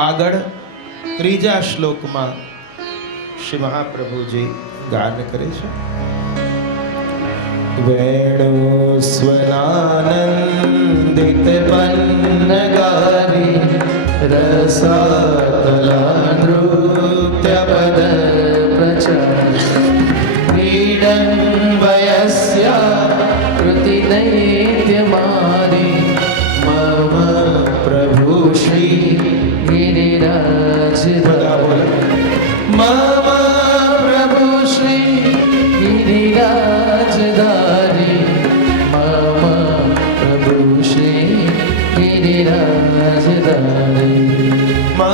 આગળ ત્રીજા શ્લોકમાં શ્રી મહાપ્રભુજી ગાન કરે છે. વેણુ સ્વનાનંદિત પન્નગારી રસાતલા નૃત્ય પદ પ્રચાર ક્રીડન વયસ્યા કૃતિ દૈત્યમારી મમ પ્રભુ શ્રી ગિરિરાજ મમ પ્રભુ શ્રી ગિરિરાજ ધારી મમ પ્રભુ શ્રી ગિરિરાજ ધારી મમ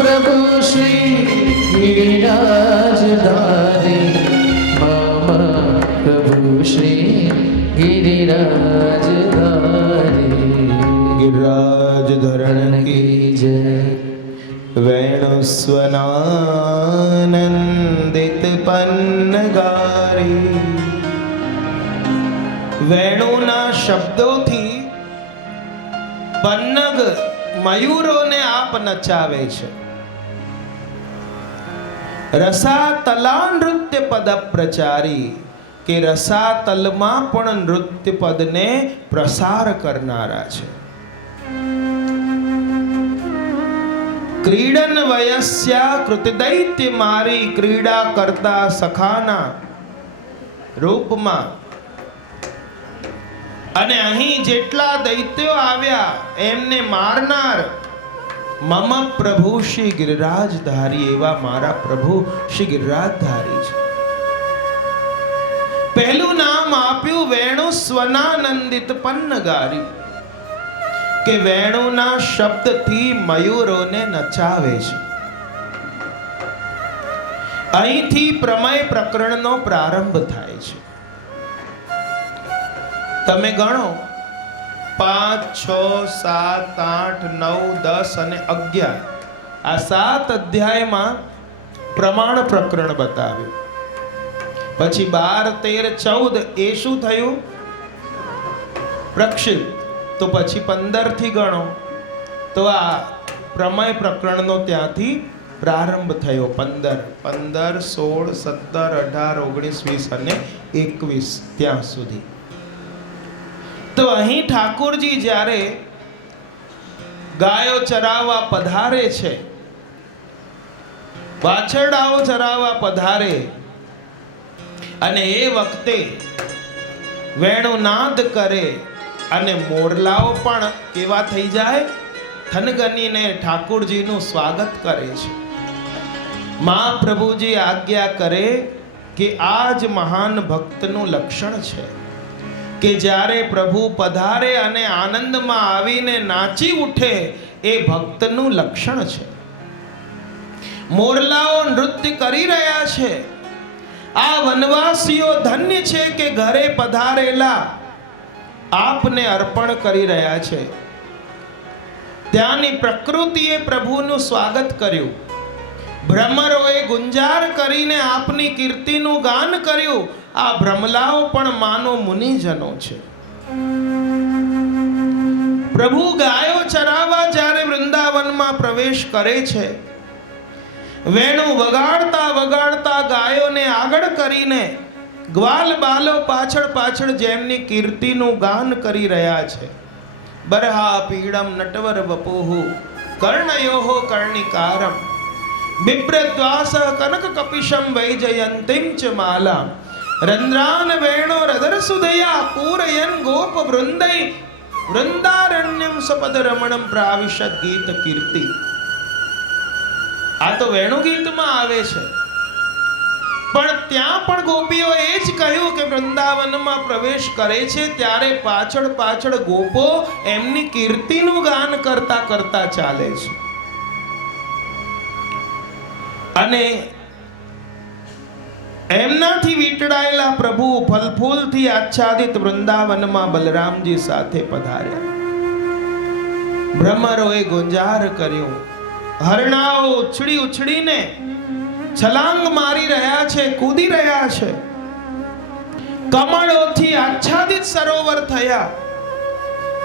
પ્રભુ શ્રી ગિરિરાજ ધારી મમ પ્રભુ શ્રી ગિરિરાજ ધારી. गिरिराज धरण की जय. वेणु स्वनानंदित पन्नगारी. વેણુના શબ્દોથી પન્નગ મયુરોને આપ નચાવે છે. રસાતલા નૃત્ય પદ પ્રચારી કે રસાતલમાં પણ નૃત્ય પદને પ્રસાર કરનારા છે. ક્રીડન વયસ્યા કૃત દૈત્ય મારી. ક્રીડા કરતા સખાના રૂપમાં અને અહીં જેટલા દૈત્યો આવ્યા એમને મારનાર મમ પ્રભુ શ્રી ગિરિરાજધારી એવા મારા પ્રભુ શ્રી ગિરિરાજધારી છે. પહેલું નામ આપ્યું વેણુ સ્વનાનંદિત પન્નગારી કે વેણુના શબ્દથી મયુરોને નચાવે છે. અહીંથી પ્રમેય પ્રકરણનો પ્રારંભ થાય છે. તમે ગણો 5, 6, 7, 8, 9, 10 અને 11 આ 7 અધ્યાયમાં પ્રમાણ પ્રકરણ બતાવ્યું. પછી 12, 13, 14 એ શું થયું? પ્રક્ષિપ્ત. તો પછી 15 થી ગણો તો આ પ્રમેય પ્રકરણનો ત્યાંથી પ્રારંભ થયો. 15, 16, 17, 18, 19, 20 અને 21 ત્યાં સુધી. તો અહીં ઠાકોરજી જ્યારે ગાયો ચરાવવા પધારે છે, વાછરડાઓ ચરાવવા પધારે અને એ વખતે વેણુનાદ કરે અને મોરલાઓ પણ કેવા થઈ જાય? થનગનીને ઠાકોરજીનું સ્વાગત કરે છે. મહાપ્રભુજી આજ્ઞા કરે કે આ જ મહાન ભક્તનું લક્ષણ છે કે જ્યારે પ્રભુ પધારે અને આનંદમાં આવીને નાચી ઉઠે એ ભક્તનું લક્ષણ છે. મોરલાઓ નૃત્ય કરી રહ્યા છે. આ વનવાસીઓ ધન્ય છે કે ઘરે પધારેલા આપને અર્પણ કરી રહ્યા છે. ત્યાંની પ્રકૃતિએ પ્રભુનું સ્વાગત કર્યું. ભ્રમરોએ ગુંજાર કરીને આપની કીર્તિનું ગાન કર્યું. આ ભ્રમલાઓ પણ માનો મુનિજનો છે. પ્રભુ ગાયો ચરાવવા જ્યારે વૃંદાવનમાં પ્રવેશ કરે છે, વેણુ વગાડતા વગાડતા ગાયોને આગળ કરીને ગ્વાલ બાલો પાછળ પાછળ જેમની કીર્તિનું ગાન કરી રહ્યા છે. બરહા પીડમ નટવર વપોહુ કર્ણયોહો કર્ણિકારમ બિભ્રદ્વાસ કનક કપિશમ વૈજયંતિમ ચ માલા રંદ્રાન વેણો રદર સુદયા પૂરયન ગોપ વૃંદૈ વૃંદારણ્યમ સપદ રમણમ પ્રાવિશદ ગીત કીર્તિ. આ તો વેણુ ગીતમાં આવે છે, પણ ત્યાં પણ ગોપીઓ એ જ કહ્યું કે વૃંદાવનમાં પ્રવેશ કરે છે ત્યારે પાછળ પાછળ ગોપો એમની કીર્તિનું ગાન કરતા કરતા ચાલે છે. અને એમનાથી વીંટળાયેલા પ્રભુ ફલફૂલથી આચ્છાદિત વૃંદાવનમાં બલરામજી સાથે પધાર્યા. ભ્રમરોએ ગુંજાર કર્યું. હરણાઓ ઉછળી ઉછળીને છલાંગ મારી રહ્યા છે, કૂદી રહ્યા છે. કમળોથી આચ્છાદિત સરોવર થયા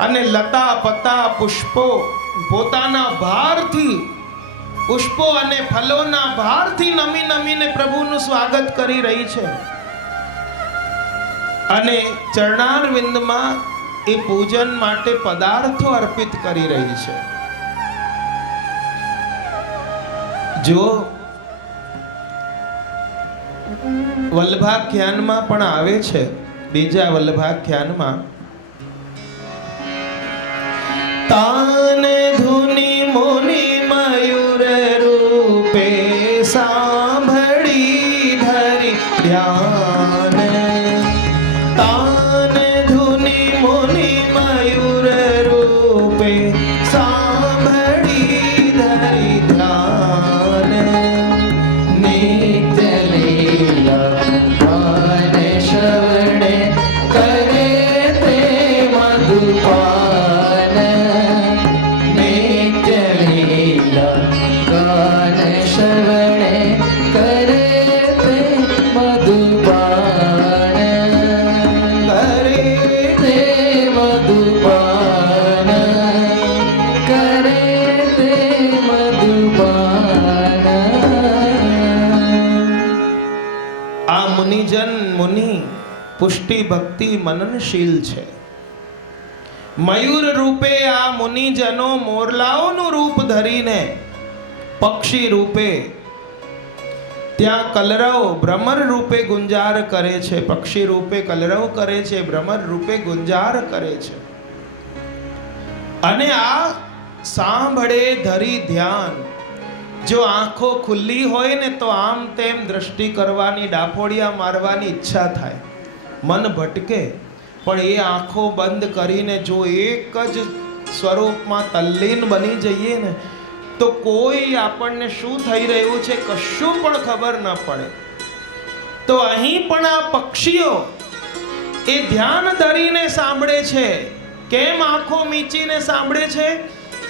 અને લતા પતા પુષ્પો પોતાના ભારથી, પુષ્પો અને ફલોના ભારથી નમી નમીને પ્રભુનું સ્વાગત કરી રહી છે અને ચરણારવિંદમાં એ પૂજન માટે પદાર્થો અર્પિત કરી રહી છે. જો વલ્લભાખ્યાનમાં પણ આવે છે, બીજા વલ્લભાખ્યાનમાં, તાન ધુનિ મુનિ મયુર રૂપે સાંભળી ધરી ધ્યાન. તાન ધુનિ મુનિ મયુર રૂપે સાંભળી ધરી ધ્યાન. નિત્ય લીલા ગાન શ્રવણે કરે તે મધુપાન. નિત્ય લીલા ગાન શ્રવણે કરે તે મધુપાન. કરે તે મધુપાન. કરે તે મધુપાન. આ મુનિજન મુનિ પુષ્ટિ ભક્તિ મનનશીલ છે. મયુર રૂપે આ મુનિજનો મોરલાઓનું રૂપ ધરીને પક્ષી રૂપે ત્યાં કલરવ ભ્રમર રૂપે ગુંજાર કરે છે. પક્ષી રૂપે કલરવ કરે છે, ભ્રમર રૂપે ગુંજાર કરે છે. અને આ સાંભળે ધરી ધ્યાન. જો આંખો ખુલ્લી હોય ને તો આમ તેમ દ્રષ્ટિ કરવાની, ડાફોડિયા મારવાની ઈચ્છા થાય, મન ભટકે. પણ એ આંખો બંધ કરીને જો એક જ સ્વરૂપમાં તલ્લીન બની જઈએ ને તો કોઈ આપણને શું થઈ રહ્યું છે કશું પણ ખબર ન પડે. તો અહીં પણ આ પક્ષીઓ એ ધ્યાન ધરીને સાંભળે છે. કેમ આંખો મીચીને સાંભળે છે?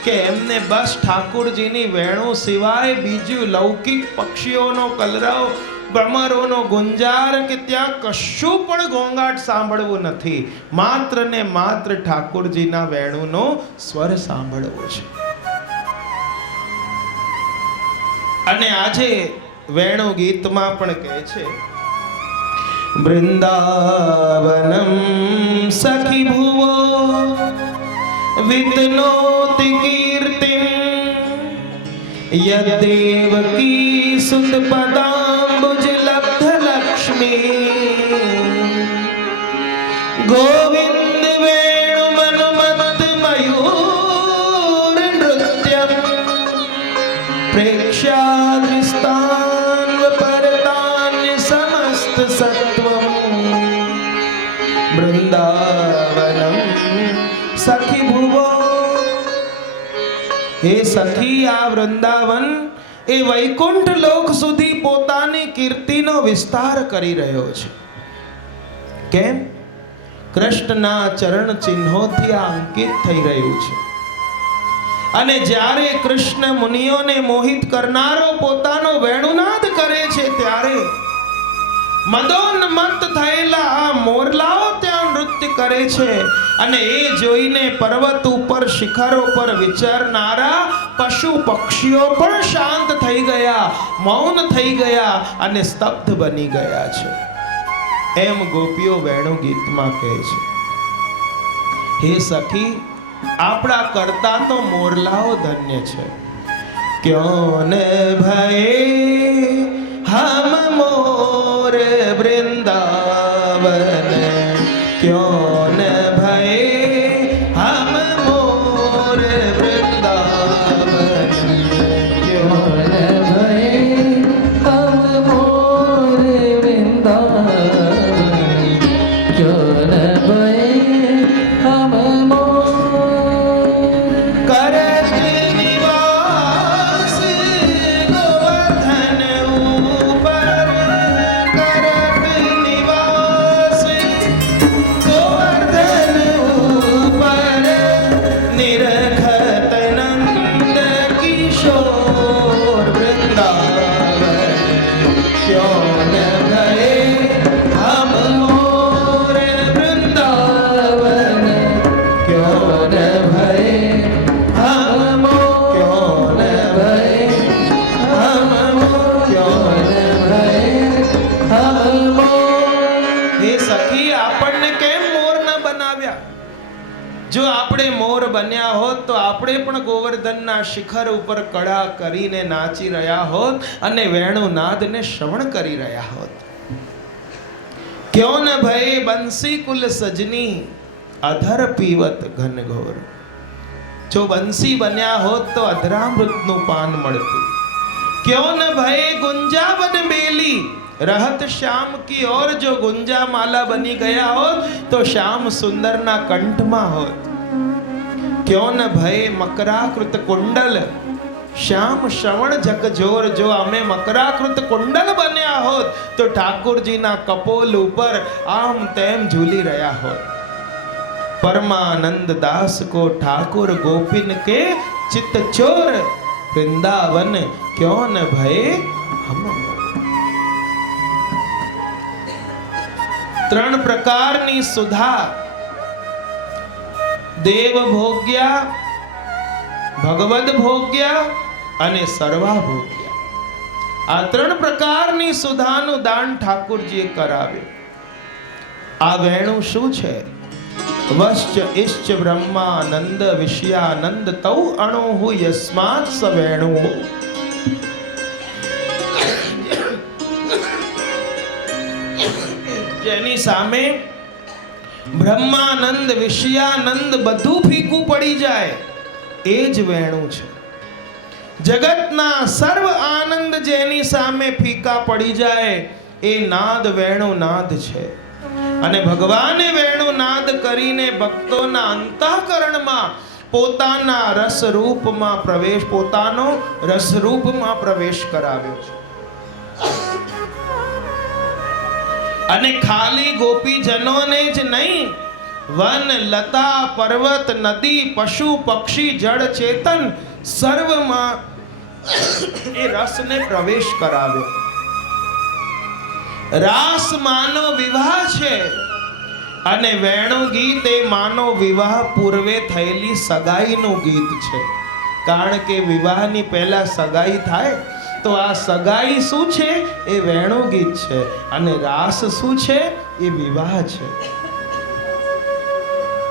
કે એમને બસ ઠાકોરજીની વેણુ સિવાય બીજું લૌકિક પક્ષીઓનો કલરવ, ભ્રમરોનો ગુંજાર કે ત્યાં કશું પણ ઘોંઘાટ સાંભળવું નથી. માત્ર ને માત્ર ઠાકોરજીના વેણુનો સ્વર સાંભળવો છે. અને આજે વેણુ ગીતમાં પણ કહે છે, વૃંદાવનમ સખી ભુવો વિતનોતિ કીર્તિમ યદેવકી સુત પદાંબુજ લબ્ધ લક્ષ્મી. ગોવિંદ વેણુ મનુમત મયુર નૃત્યમ પ્રેક્ષ્યાદૃસ્તાન્વ પરતાન્ય સમસ્ત સત્વમ. વૃંદાવનમ સખી ભુવો. હે સખી, આ વૃંદાવન એ વૈકુંઠ લોક સુધી પોતાની કીર્તિનો વિસ્તાર કરી રહ્યો છે. કેમ? કૃષ્ણના ચરણ ચિહ્નોથી આ અંકિત થઈ રહ્યું છે. અને જ્યારે કૃષ્ણ મુનિઓને મોહિત કરનારો પોતાનો વેણુનાદ કરે છે ત્યારે મદોન્મત્ત થયેલા આ મોરલાઓ ત્યાં નૃત્ય કરે છે. અને એ જોઈને પર્વત ઉપર શિખરો પર વિચરનારા પશુ પક્ષીઓ પણ શાંત થઈ ગયા, મૌન થઈ ગયા અને સ્તબ્ધ બની ગયા છે. એમ ગોપીઓ વેણુ ગીતમાં કહે છે. હે સખી, આપણા કરતા તો મોરલાઓ ધન્ય છે. ક્યોં ને ભય હમ મોર વૃંદાવન, ક્યોં ને ભય હમ મોર વૃંદાવન, ક્યોં ને ભય હમ મોર વૃંદાવન, ક્યોં ને ભય હમ મોર કરત નિવાસ ગોવર્ધન ઉપર, કરત નિવાસ ગોવર્ધન જો આપણે મોર બન્યા હોત તો આપણે પણ ગોવર્ધનના શિખર ઉપર કળા કરીને નાચી રહ્યા હોત અને વેણુનાદને શ્રવણ કરી રહ્યા હોત. ક્યો ન ભય બંસી કુલ સજની અધર પીવત ઘનઘોર. જો બંસી બન્યા હોત તો અધરામૃતનું પાન મળતું. ક્યો ન ભય ગુંજાવન બેલી रहत श्याम की ओर. जो गुंजा माला बनी गया होत तो श्याम सुंदरना कंठમાં હોત. क्यों न भय मकराकृत कुंडल श्याम श्रवण जगजोर. जो અમે મકરાકૃત કુંડલ બન્યા હોત તો ઠાકોરજીના કપોલ ઉપર આમ તેમ ઝૂલી રહ્યા હોત. परमानंद दास को ठाकुर गोपिन के चित चोर. वृंदावन क्यों न भय हम. ત્રણ પ્રકારની સુધા, દેવ ભોગ્યા, ભગવદ ભોગ્યા અને સર્વા ભોગ્યા. આ ત્રણ પ્રકારની સુધાનું દાન ઠાકુરજીએ કરાવ્યું. આ વેણું શું છે? વશ્ચ ઇશ્ચ બ્રહ્માનંદ વિષયાનંદ તૌ અણુહુ યસ્માત સ વેણુ. જેની સામે બ્રહ્માનંદ વિષયાનંદ બધું ફીકું પડી જાય એ જ વેણું છે. જગતના સર્વ આનંદ જેની સામે ફીકા પડી જાય એ નાદ વેણુ નાદ છે. અને ભગવાને વેણુ નાદ કરીને ભક્તોના અંતઃકરણમાં પોતાનો રસરૂપમાં પ્રવેશ કરાવ્યો છે. અને ખાલી ગોપીજનોને જ નહીં, વન લતા પર્વત નદી પશુ પક્ષી જળ ચેતન સર્વમાં એ રસને પ્રવેશ કરાવ્યો. રાસ માનો વિવાહ છે અને વેણુ ગીત એ માનો વિવાહ પૂર્વે થયેલી સગાઈનું ગીત છે. કારણ કે વિવાહની પહેલા સગાઈ થાય તો આ સગાઈ શું છે? એ વેણુ ગીત છે. અને રાસ શું છે? એ વિવાહ છે.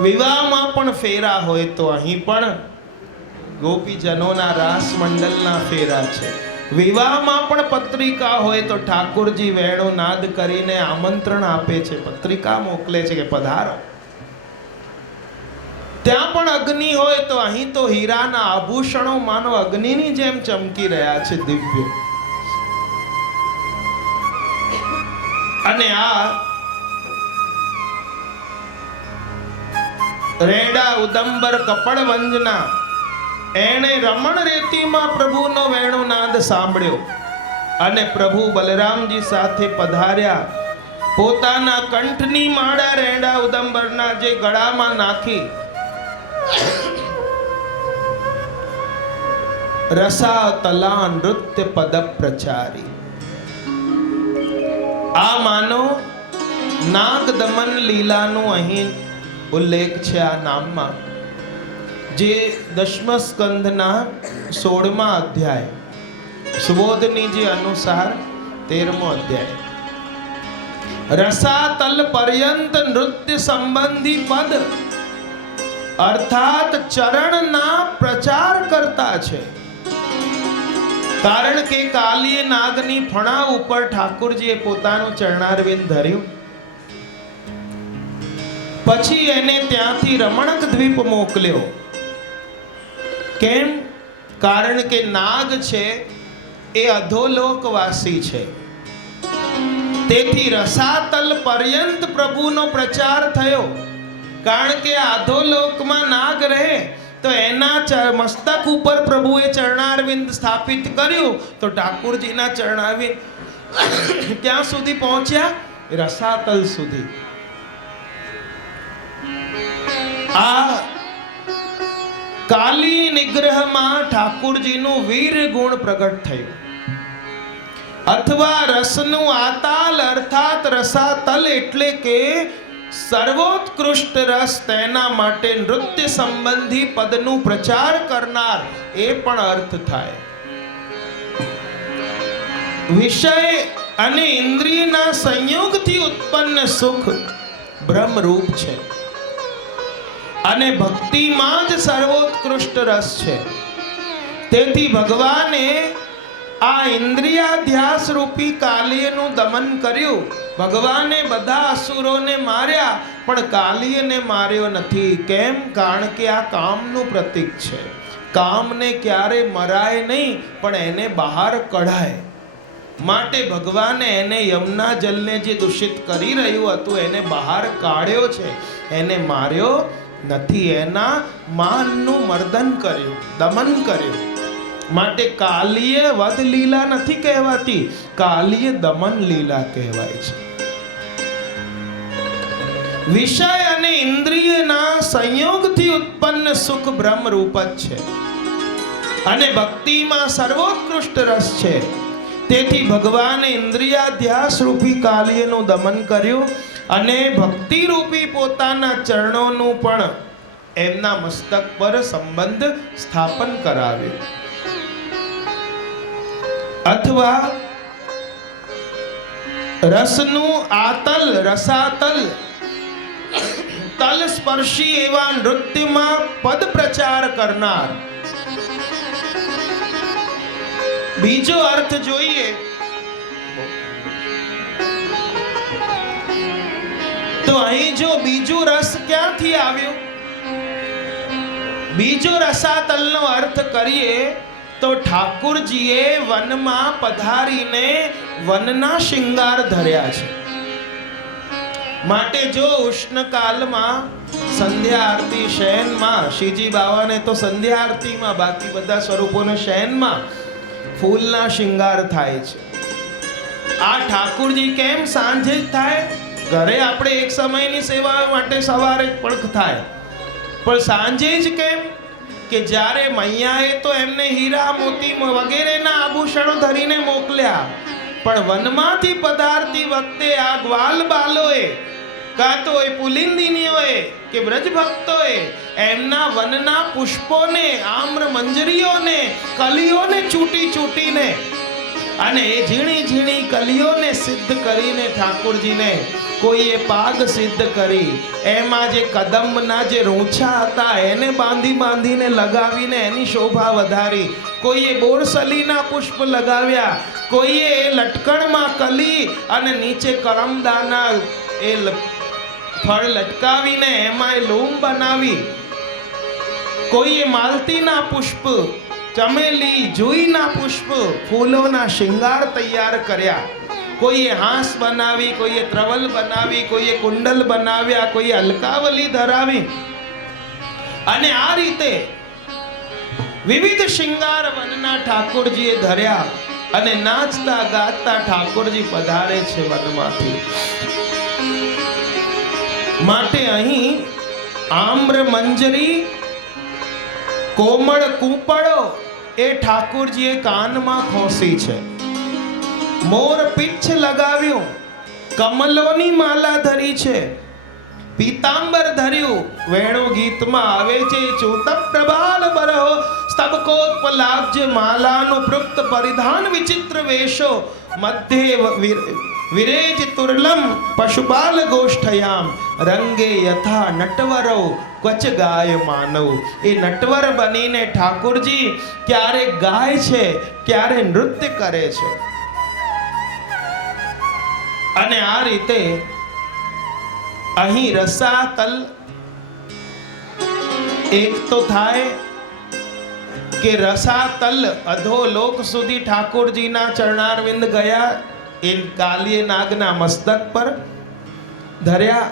વિવાહમાં પણ ફેરા હોય તો અહીં પણ ગોપીજનોના રાસ મંડળના ફેરા છે. વિવાહમાં પણ પત્રિકા હોય તો ઠાકોરજી વેણુ નાદ કરીને આમંત્રણ આપે છે, પત્રિકા મોકલે છે કે પધારો. ત્યાં પણ અગ્નિ હોય તો અહીં તો હીરાના આભૂષણો માનો અગ્નિની જેમ ચમકી રહ્યા છે, દિવ્ય. અને આ રેડા ઉદંબર કપડવંજના એણે રમણ રેતીમાં પ્રભુનો વેણુનાદ સાંભળ્યો અને પ્રભુ બલરામજી સાથે પધાર્યા. પોતાના કંઠની માળા રેડા ઉદંબરના જે ગળામાં નાખી રસા તલા નૃત્ય પદ પ્રચારી. આ માનો નાગદમન લીલાનું અહીં ઉલ્લેખ છે આ નામમાં, જે દશમ સ્કંધના 16મા અધ્યાય સુબોધનીજી અનુસાર 13મો અધ્યાય. રસાતલ પર્યંત નૃત્ય સંબંધી પદ અર્થાત ચરણના પ્રચાર કરતા છે. કારણ કે કાલીય નાગની ફણા ઉપર ઠાકોરજીએ પોતાનું ચરણારવિંદ ધર્યું. પછી એને ત્યાંથી રમણક દ્વીપ મોકલ્યો. કેમ? કારણ કે નાગ છે એ અધોલોકવાસી છે. તેથી રસાતલ પર્યંત પ્રભુનો પ્રચાર થયો. કારણ કે અધોલોકમાં નાગ રહે તો એના મસ્તક ઉપર પ્રભુએ ચરણારવિંદ સ્થાપિત કર્યું. તો ઠાકોરજીના ચરણારવિંદ ક્યાં સુધી પહોંચ્યા? રસાતલ સુધી. આ કાલી નિગ્રહમાં ઠાકોરજીનું વીર ગુણ પ્રગટ થયું. અથવા રસનું આતાલ અર્થાત રસાતલ એટલે કે સર્વોત્કૃષ્ટ રસ, તેના માટે નૃત્ય સંબંધી પદનું પ્રચાર કરનાર એ પણ અર્થ થાય. વિષય અને ઇન્દ્રિયના સંયોગથી ઉત્પન્ન સુખ બ્રહ્મરૂપ છે. અને ભક્તિમાં જ સર્વોત્કૃષ્ટ રસ છે. તેથી ભગવાને આ ઇન્દ્રિયાધ્યાસ રૂપી કાલિયનું દમન કર્યું. ભગવાને બધા અસુરોને માર્યા, પણ કાલિયને માર્યો નથી. કેમ? કારણ કે આ કામનું પ્રતીક છે. કામને ક્યારે મરાય નહીં, પણ એને બહાર કઢાય. માટે ભગવાને એને યમુના જલને જે દૂષિત કરી રહ્યું હતું એને બહાર કાઢ્યો છે, એને માર્યો નથી. એના માનનું મર્દન કર્યું, દમન કર્યું. માટે કાલિય વધ લીલા નથી કહેવાતી, કાલિય દમન લીલા કહેવાય છે. વિષય અને ઇન્દ્રિયના સંયોગથી ઉત્પન્ન સુખ બ્રહ્મ રૂપ જ છે અને ભક્તિમાં સર્વોત્કૃષ્ટ રસ છે. તેથી ભગવાને ઇન્દ્રિયાધ્યાસ રૂપી કાલિયનું દમન કર્યું અને ભક્તિ રૂપી પોતાના ચરણોનું પણ એમના મસ્તક પર સંબંધ સ્થાપન કરાવ્યું. અથવા રસનું આતલ, રસાતલ, તલ સ્પર્શી એવા નૃત્યમાં પદ પ્રચાર કરનાર. બીજો અર્થ જોઈએ તો અહીં જો બીજો રસ ક્યાંથી આવ્યો? બીજો રસાતલનો અર્થ કરીએ તો ઠાકુરજીએ વનમાં પધારીને વનના શિંગાર ધર્યા છે. માટે જો ઉષ્ણકાલમાં સંધ્યા આરતી શયનમાં, શ્રીજી બાવાને તો સંધ્યા આરતીમાં, બાકી બધા સ્વરૂપોને શયનમાં ફૂલના શિંગાર થાય છે. આ ઠાકુરજી કેમ સાંજે જ થાય? ઘરે આપણે એક સમયની સેવા માટે સવારે પણ થાય, પણ સાંજે જ કેમ? કે જ્યારે મૈયાએ તો એમને હીરા મોતી વગેરેના આભૂષણો ધરીને મોકલ્યા, પણ વનમાંથી પધારતી વખતે આ ગ્વાલ બાલોએ, કાં તો એ પુલિંદિનીઓએ કે બ્રજ ભક્તોએ એમના વનના પુષ્પોને, આમ્ર મંજરીઓને, કલીઓને ચૂંટી ચૂંટીને અને એ ઝીણી ઝીણી કલીઓને સિદ્ધ કરીને ઠાકુરજીને કોઈએ પાગ સિદ્ધ કરી, એમાં જે કદંબના જે રૂંછા હતા એને બાંધી બાંધીને લગાવીને એની શોભા વધારી, કોઈએ બોરસલીના પુષ્પ લગાવ્યા, કોઈએ લટકણમાં કલી અને નીચે કરમદાના એ ફળ લટકાવીને એમાં લૂમ બનાવી, કોઈએ માલતીના પુષ્પ, ચમેલી, જુઈના પુષ્પ, ફૂલોના શિંગાર તૈયાર કર્યા, કોઈએ હાંસ બનાવી, કોઈએ ત્રવલ બનાવી, કોઈએ કુંડલ બનાવ્યા, કોઈએ અલકાવલી ધરાવી અને આ રીતે વિવિધ શિંગાર વનના ઠાકોરજીએ ધર્યા અને નાચતા ગાતા ઠાકોરજી પધારે છે વનમાંથી. માટે અહીં આમ્ર મંજરી, કોમળ કૂપળો એ ઠાકોરજીએ કાનમાં ખોસી છે. મોર પીછ લગાવ્યું, કમલોની માલા ધરી છે, પીતાંબર ધર્યું. વેણુ ગીતમાં આવે છે ચોતપ પ્રબાલ બરહો સ્તબકોત્પલાબ્જ માલાનું પૃક્ત પરિધાન વિચિત્ર વેશો મધ્યે વિરેજ તુર્લમ પશુપાલ ગોષ્ઠયામ રંગે યથા નટવરો ક્વચ ગાય માનવ. એ નટવર બનીને ઠાકુરજી ક્યારે ગાય છે, ક્યારે નૃત્ય કરે છે. અને આ રીતે અહીં રસાતલ એક તો થાય કે રસાતલ અધોલોક સુધી ઠાકોરજીના ચરણારવિંદ ગયા, એ કાલિય નાગના મસ્તક પર ધર્યા.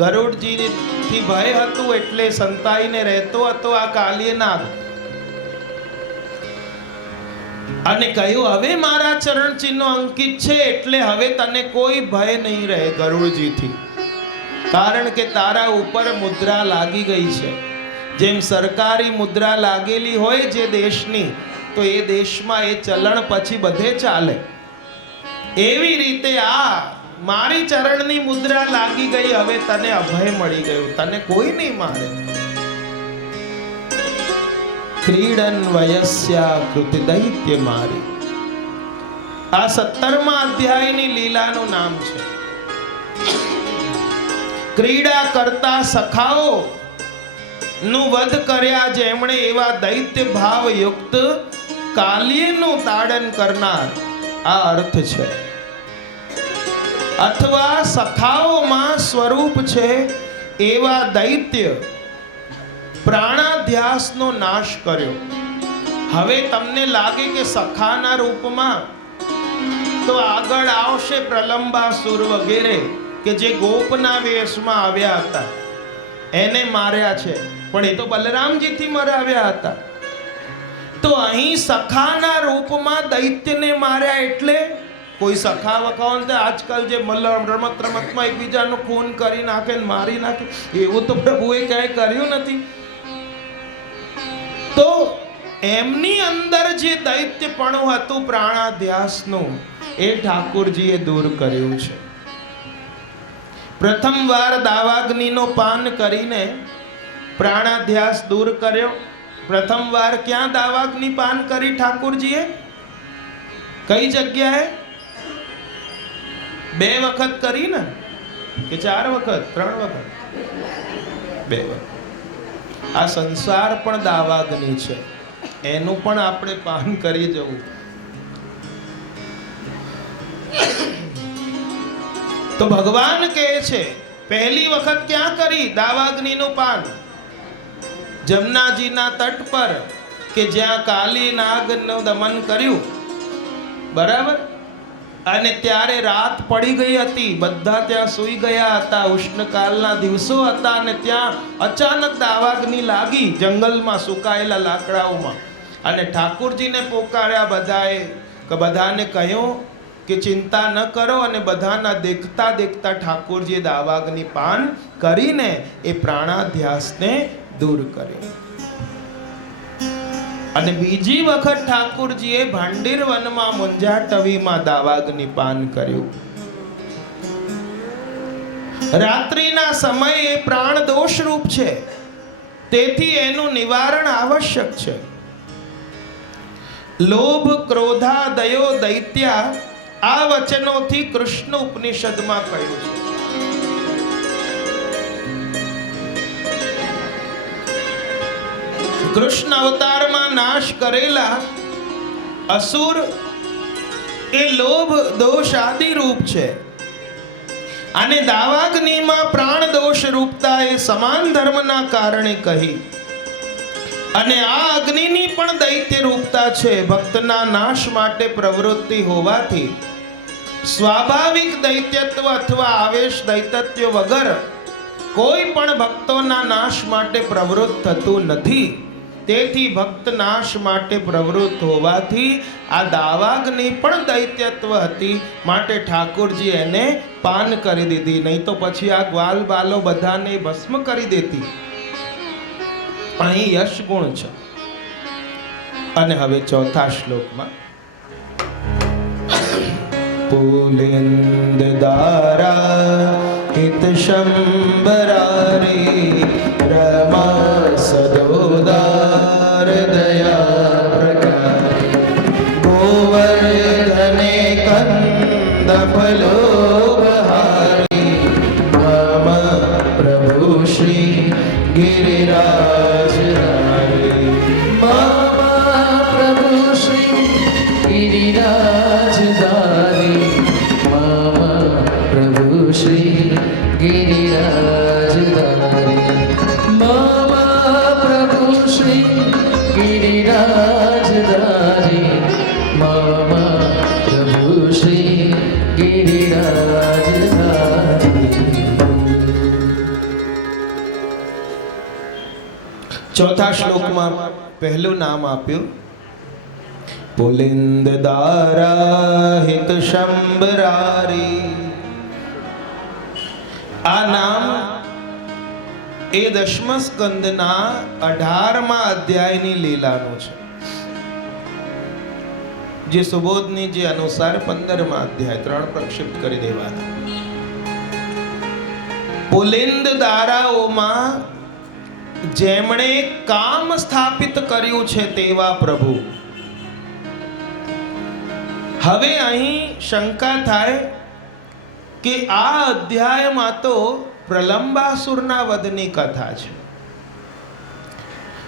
ગરુડજીથી ભય હતું એટલે સંતાઈને રહેતો હતો આ કાલિય નાગ, અને કહ્યું હવે મારા ચરણ ચિહ્નો અંકિત છે એટલે હવે તને કોઈ ભય નહીં રહે ગરુડજીથી, કારણ કે તારા ઉપર મુદ્રા લાગી ગઈ છે. જેમ સરકારી મુદ્રા લાગેલી હોય જે દેશની, તો એ દેશમાં એ ચલણ પછી બધે ચાલે, એવી રીતે આ મારી ચરણની મુદ્રા લાગી ગઈ, હવે તને અભય મળી ગયું, તને કોઈ નહીં મારે. ક્રીડન વયસ્યા કૃતિ દૈત્ય મારી. આ 17મા અધ્યાયની લીલાનું નામ છે. ક્રીડા કરતા સખાઓ નું વધ કર્યા જેમણે એવા દૈત્ય ભાવ યુક્ત કાલીનું તાડન કરનાર, આ અર્થ છે. અથવા સખાઓમાં સ્વરૂપ છે એવા દૈત્ય પ્રાણાધ્યાસનો નાશ કર્યો. હવે તમને લાગે કે સખાના રૂપમાં તો આગળ આવશે પ્રલંબાસુર વગેરે કે જે ગોપના વેશમાં આવ્યા હતા, એને માર્યા છે, પણ એ તો બલરામજીથી મરાવ્યા હતા. તો અહીં સખાના રૂપમાં દૈત્યને માર્યા એટલે કોઈ સખા વખાઓ આજકાલ જે રમતમાં એકબીજાનું ખૂન કરી નાખે ને મારી નાખે, એવું તો પ્રભુએ ક્યાંય કર્યું નથી. તો એમની અંદર જે દૈત્યપણું હતું પ્રાણાધ્યાસનું, એ ઠાકોરજીએ દૂર કર્યું છે. પ્રથમવાર દાવાગ્નિનો પાન કરીને પ્રાણાધ્યાસ દૂર કર્યો. પ્રથમવાર ક્યાં દાવાગ્નિ પાન કરી ઠાકોરજીએ? કઈ જગ્યાએ? 2 વખત કરી ને, કે 4 વખત? 3 વખત? 2 વખત. આ સંસાર પણ દાવાગ્નિ છે, એનું પણ આપણે પાન કરી જવું. તો ભગવાન કહે છે પહેલી વખત ક્યાં કરી દાવાગ્નિનું પાન? જમનાજીના તટ પર, કે જ્યાં કાલી નાગનું દમન કર્યું, બરાબર? અને ત્યારે રાત પડી ગઈ હતી, બધા ત્યાં સૂઈ ગયા હતા, ઉષ્ણકાલના દિવસો હતા, અને ત્યાં અચાનક દાવાગ્નિ લાગી જંગલમાં સુકાયેલા લાકડાઓમાં. અને ઠાકોરજીને પોકાર્યા બધાએ, કે બધાને કહ્યું કે ચિંતા ન કરો, અને બધાના દેખતા દેખતા ઠાકોરજીએ દાવાગ્નિ પાન કરીને એ પ્રાણાધ્યાસને દૂર કર્યો. અને બીજી વખત ઠાકોરજીએ ભાંડીર વનમાં મુંજાટવીમાં દાવાગ્નિ પાન કર્યું. રાત્રિના સમયે પ્રાણ દોષ રૂપ છે, તેથી એનું નિવારણ આવશ્યક છે. લોભ, ક્રોધા, દયો, દૈત્યા, આ વચનોથી કૃષ્ણ ઉપનિષદમાં કહ્યું છે. કૃષ્ણ અવતારમાં નાશ કરેલા અસુર એ લોભ, દોષ આદિ રૂપ છે. અને દાવાગ્નિમાં પ્રાણ દોષ રૂપતા એ સમાન ધર્મના કારણે કહી. અને આ અગ્નિની પણ દૈત્ય રૂપતા છે, ભક્તના નાશ માટે પ્રવૃત્તિ હોવાથી સ્વાભાવિક દૈત્યત્વ અથવા આવેશ દૈત્ય વગર કોઈ પણ ભક્તોના નાશ માટે પ્રવૃત્ત થતું નથી. તેથી ભક્ત નાશ માટે પ્રવૃત્ત હોવાથી આ દાવાગ્નિ પણ દૈત્યત્વ હતી, માટે ઠાકોરજી એને પાન કરી દીધી. નહીં તો પછી આ ગ્વાલ બાલો બધાને ભસ્મ કરી દેતી. અહીં યશ ગુણ છે. અને હવે ચોથા શ્લોકમાં પુલિંદ દારા હિત શંબરારી રમા સદોદાર દયા પ્રકારી ગોવર્ધને કંદ ફલોબહારી મમ પ્રભુ શ્રી ગિરિરાજ ધારી. મમ પ્રભુ શ્રી ગિરિરાજ ધારી. મમ પ્રભુ શ્રી ગિરિરાજ ધારી. મમ પ્રભુ શ્રી ગિરિરાજ ધારી. મમ પ્રભુ શ્રી ગિરિરાજ ધારી. ચોથા શ્લોકમાં પહેલું નામ આપ્યું પુલિંદ દારા હિત શંબરારી. આ નામ એ 10મા સ્કંદના 18મા અધ્યાયની લીલાનું છે, જે સુબોધની જે અનુસાર 15મા અધ્યાય 3 પ્રક્ષિપ્ત કરી દેવાના. પુલિંદ દારાઓમાં જેમણે કામ સ્થાપિત કર્યું છે તેવા પ્રભુ. હવે અહીં શંકા થાય કે આ અધ્યાયમાં તો પ્રલંબાસુરના વધની કથા છે.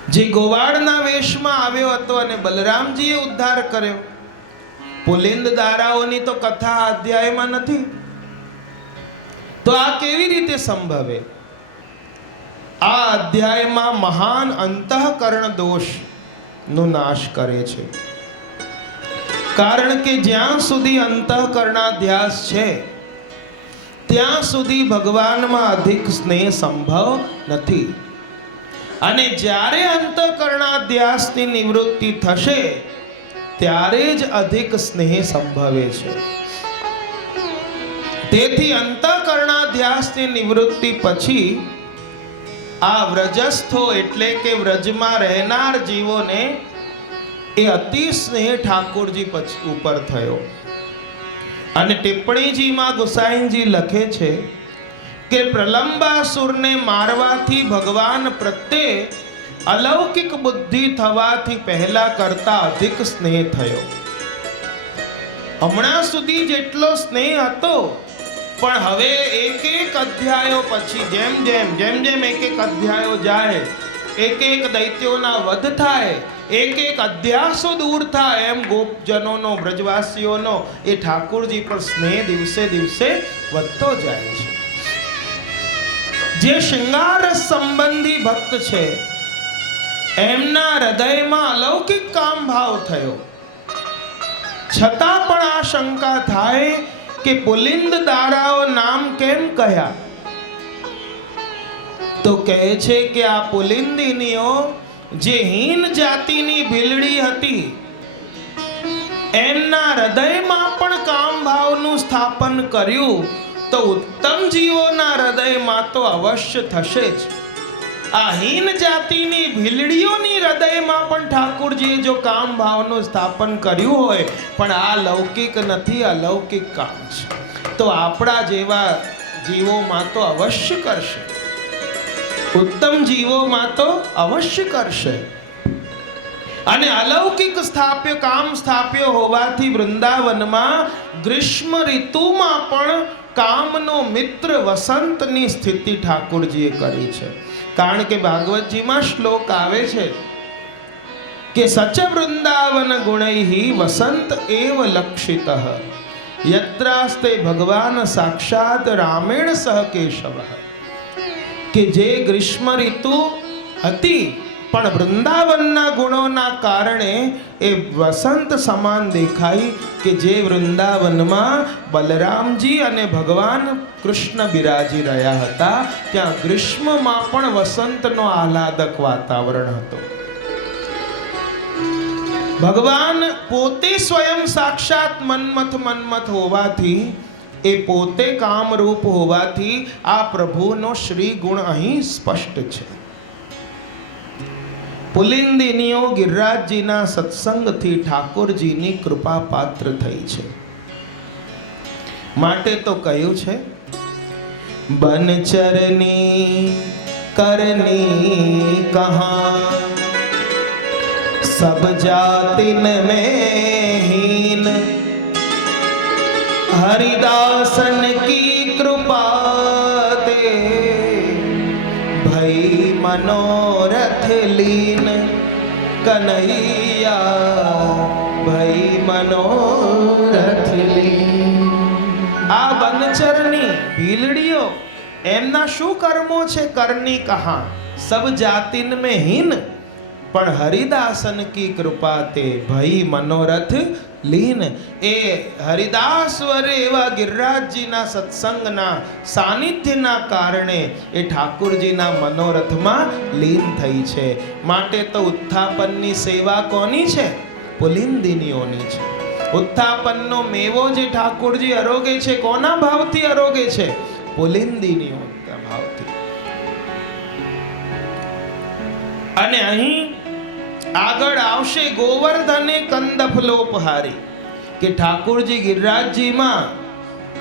જે ગોવાળના વેશમાં આવ્યો હતો અને બલરામજીએ ઉદ્ધાર કર્યો. પુલિંદ દારાઓની તો કથા આ અધ્યાયમાં નથી. તો આ કેવી રીતે સંભવે? આ અધ્યાયમાં મહાન અંતઃકરણ દોષ નો નાશ કરે છે. કારણ કે જ્યાં સુધી અંતઃકરણાધ્યાસ છે ત્યાં સુધી ભગવાનમાં અધિક સ્નેહ સંભવ નથી. અને જ્યારે અંતઃકરણાધ્યાસની નિવૃત્તિ થશે ત્યારે જ અધિક સ્નેહ સંભવે છે. તેથી અંતઃકરણાધ્યાસની નિવૃત્તિ પછી આ વ્રજસ્થો એટલે કે વ્રજમાં રહેનાર જીવોને એ અતિ સ્નેહ ઠાકોરજી ઉપર થયો. અને ટિપ્પણીજીમાં ગુસાઈજી લખે છે કે પ્રલંબાસુરને મારવાથી ભગવાન પ્રત્યે અલૌકિક બુદ્ધિ થવાથી પહેલા કરતા અધિક સ્નેહ થયો. હમણાં સુધી જેટલો સ્નેહ હતો પણ હવે એક એક અધ્યાયો પછી જેમ જેમ એક એક અધ્યાયો જાય, એક એક દૈત્યોના વધ થાય, એક એક અધ્યાસો દૂર થાય, એમ ગોપજનોનો બ્રજવાસીઓનો એ ઠાકોરજી પર સ્નેહ દિવસે દિવસે વધતો જાય છે. જે શૃંગાર સંબંધી ભક્ત છે એમના હૃદયમાં અલૌકિક કામ ભાવ થયો. છતાં પણ આ શંકા થાય કે પુલિંદ દારાઓ નામ કેમ કહ્યા? તો કહે છે કે આ પુલિંદિનીઓ જે હીન જાતિની ભીલડી હતી એમના હૃદયમાં પણ કામ ભાવનું સ્થાપન કર્યું તો ઉત્તમ જીવોના હૃદયમાં તો અવશ્ય થશે જ. આ હીન જાતિની ભીલડીઓની હૃદયમાં પણ ઠાકોરજીએ જો કામ ભાવનું સ્થાપન કર્યું હોય પણ આ લૌકિક નથી, અલૌકિક કામ છે, તો આપણા જેવા જીવોમાં તો અવશ્ય કરશે. ઉત્તમ જીવોમાં તો અવશ્ય કરશે. અને અલૌકિક સ્થાપ્ય કામ સ્થાપ્ય હોવાથી વૃંદાવનમાં ગ્રીષ્મ ઋતુમાં પણ કામનો મિત્ર વસંતની સ્થિતિ ઠાકોરજીએ કરી છે. કારણ કે ભાગવતજીમાં શ્લોક આવે છે કે સચ વૃંદાવન ગુણૈહિ વસંત એવ લક્ષિતઃ યત્રાસ્તે ભગવાન સાક્ષાત રામેણ સહ કેશવ. કે જે ગ્રીષ્મ ઋતુ હતી પણ વૃંદાવનના ગુણોના કારણે એ વસંત સમાન દેખાઈ કે જે વૃંદાવનમાં બલરામજી અને ભગવાન કૃષ્ણ બિરાજી રહ્યા હતા ત્યાં ગ્રીષ્મમાં પણ વસંતનો આહલાદક વાતાવરણ હતો. ભગવાન પોતે સ્વયં સાક્ષાત મન્મથ હોવાથી, એ પોતે કામરૂપ હોવાથી આ પ્રભુનો શ્રી ગુણ અહીં સ્પષ્ટ છે. પુલિંદિનીઓ ગિરિરાજજીના સત્સંગથી ઠાકોરજીની કૃપા પાત્ર થઈ છે. માટે તો કહ્યું છે बनचरनी करनी कहाँ सब जातिन में हीन हरिदासन की कृपा दे भई मनोरथ लीन कन्हैया भई मनोरथ लीन। આ बनचरनी ભીલડીઓ એમના શું કર્મો છે? કરની કહા સબ જાતિન में हीन પણ હરિદાસન કી કૃપા તે ભઈ મનોરથ લીન। એ હરિદાસવર એવા ગિરિરાજજીના સત્સંગના સાનિધ્યના કારણે એ ઠાકુરજીના મનોરથમાં લીન થઈ છે। માટે તો ઉત્થાપનની સેવા કોની છે? પુલિંદિનીઓની છે। ઉત્થાપનનો મેવો જે ઠાકોરજી આરોગે છે કોના ભાવથી આરોગે છે? પુલિંદિનીઓના ભાવથી। અને અહીં આગળ આવશે ગોવર્ધને કંદફલોપહારી કે ઠાકોરજી ગિરિરાજજીમાં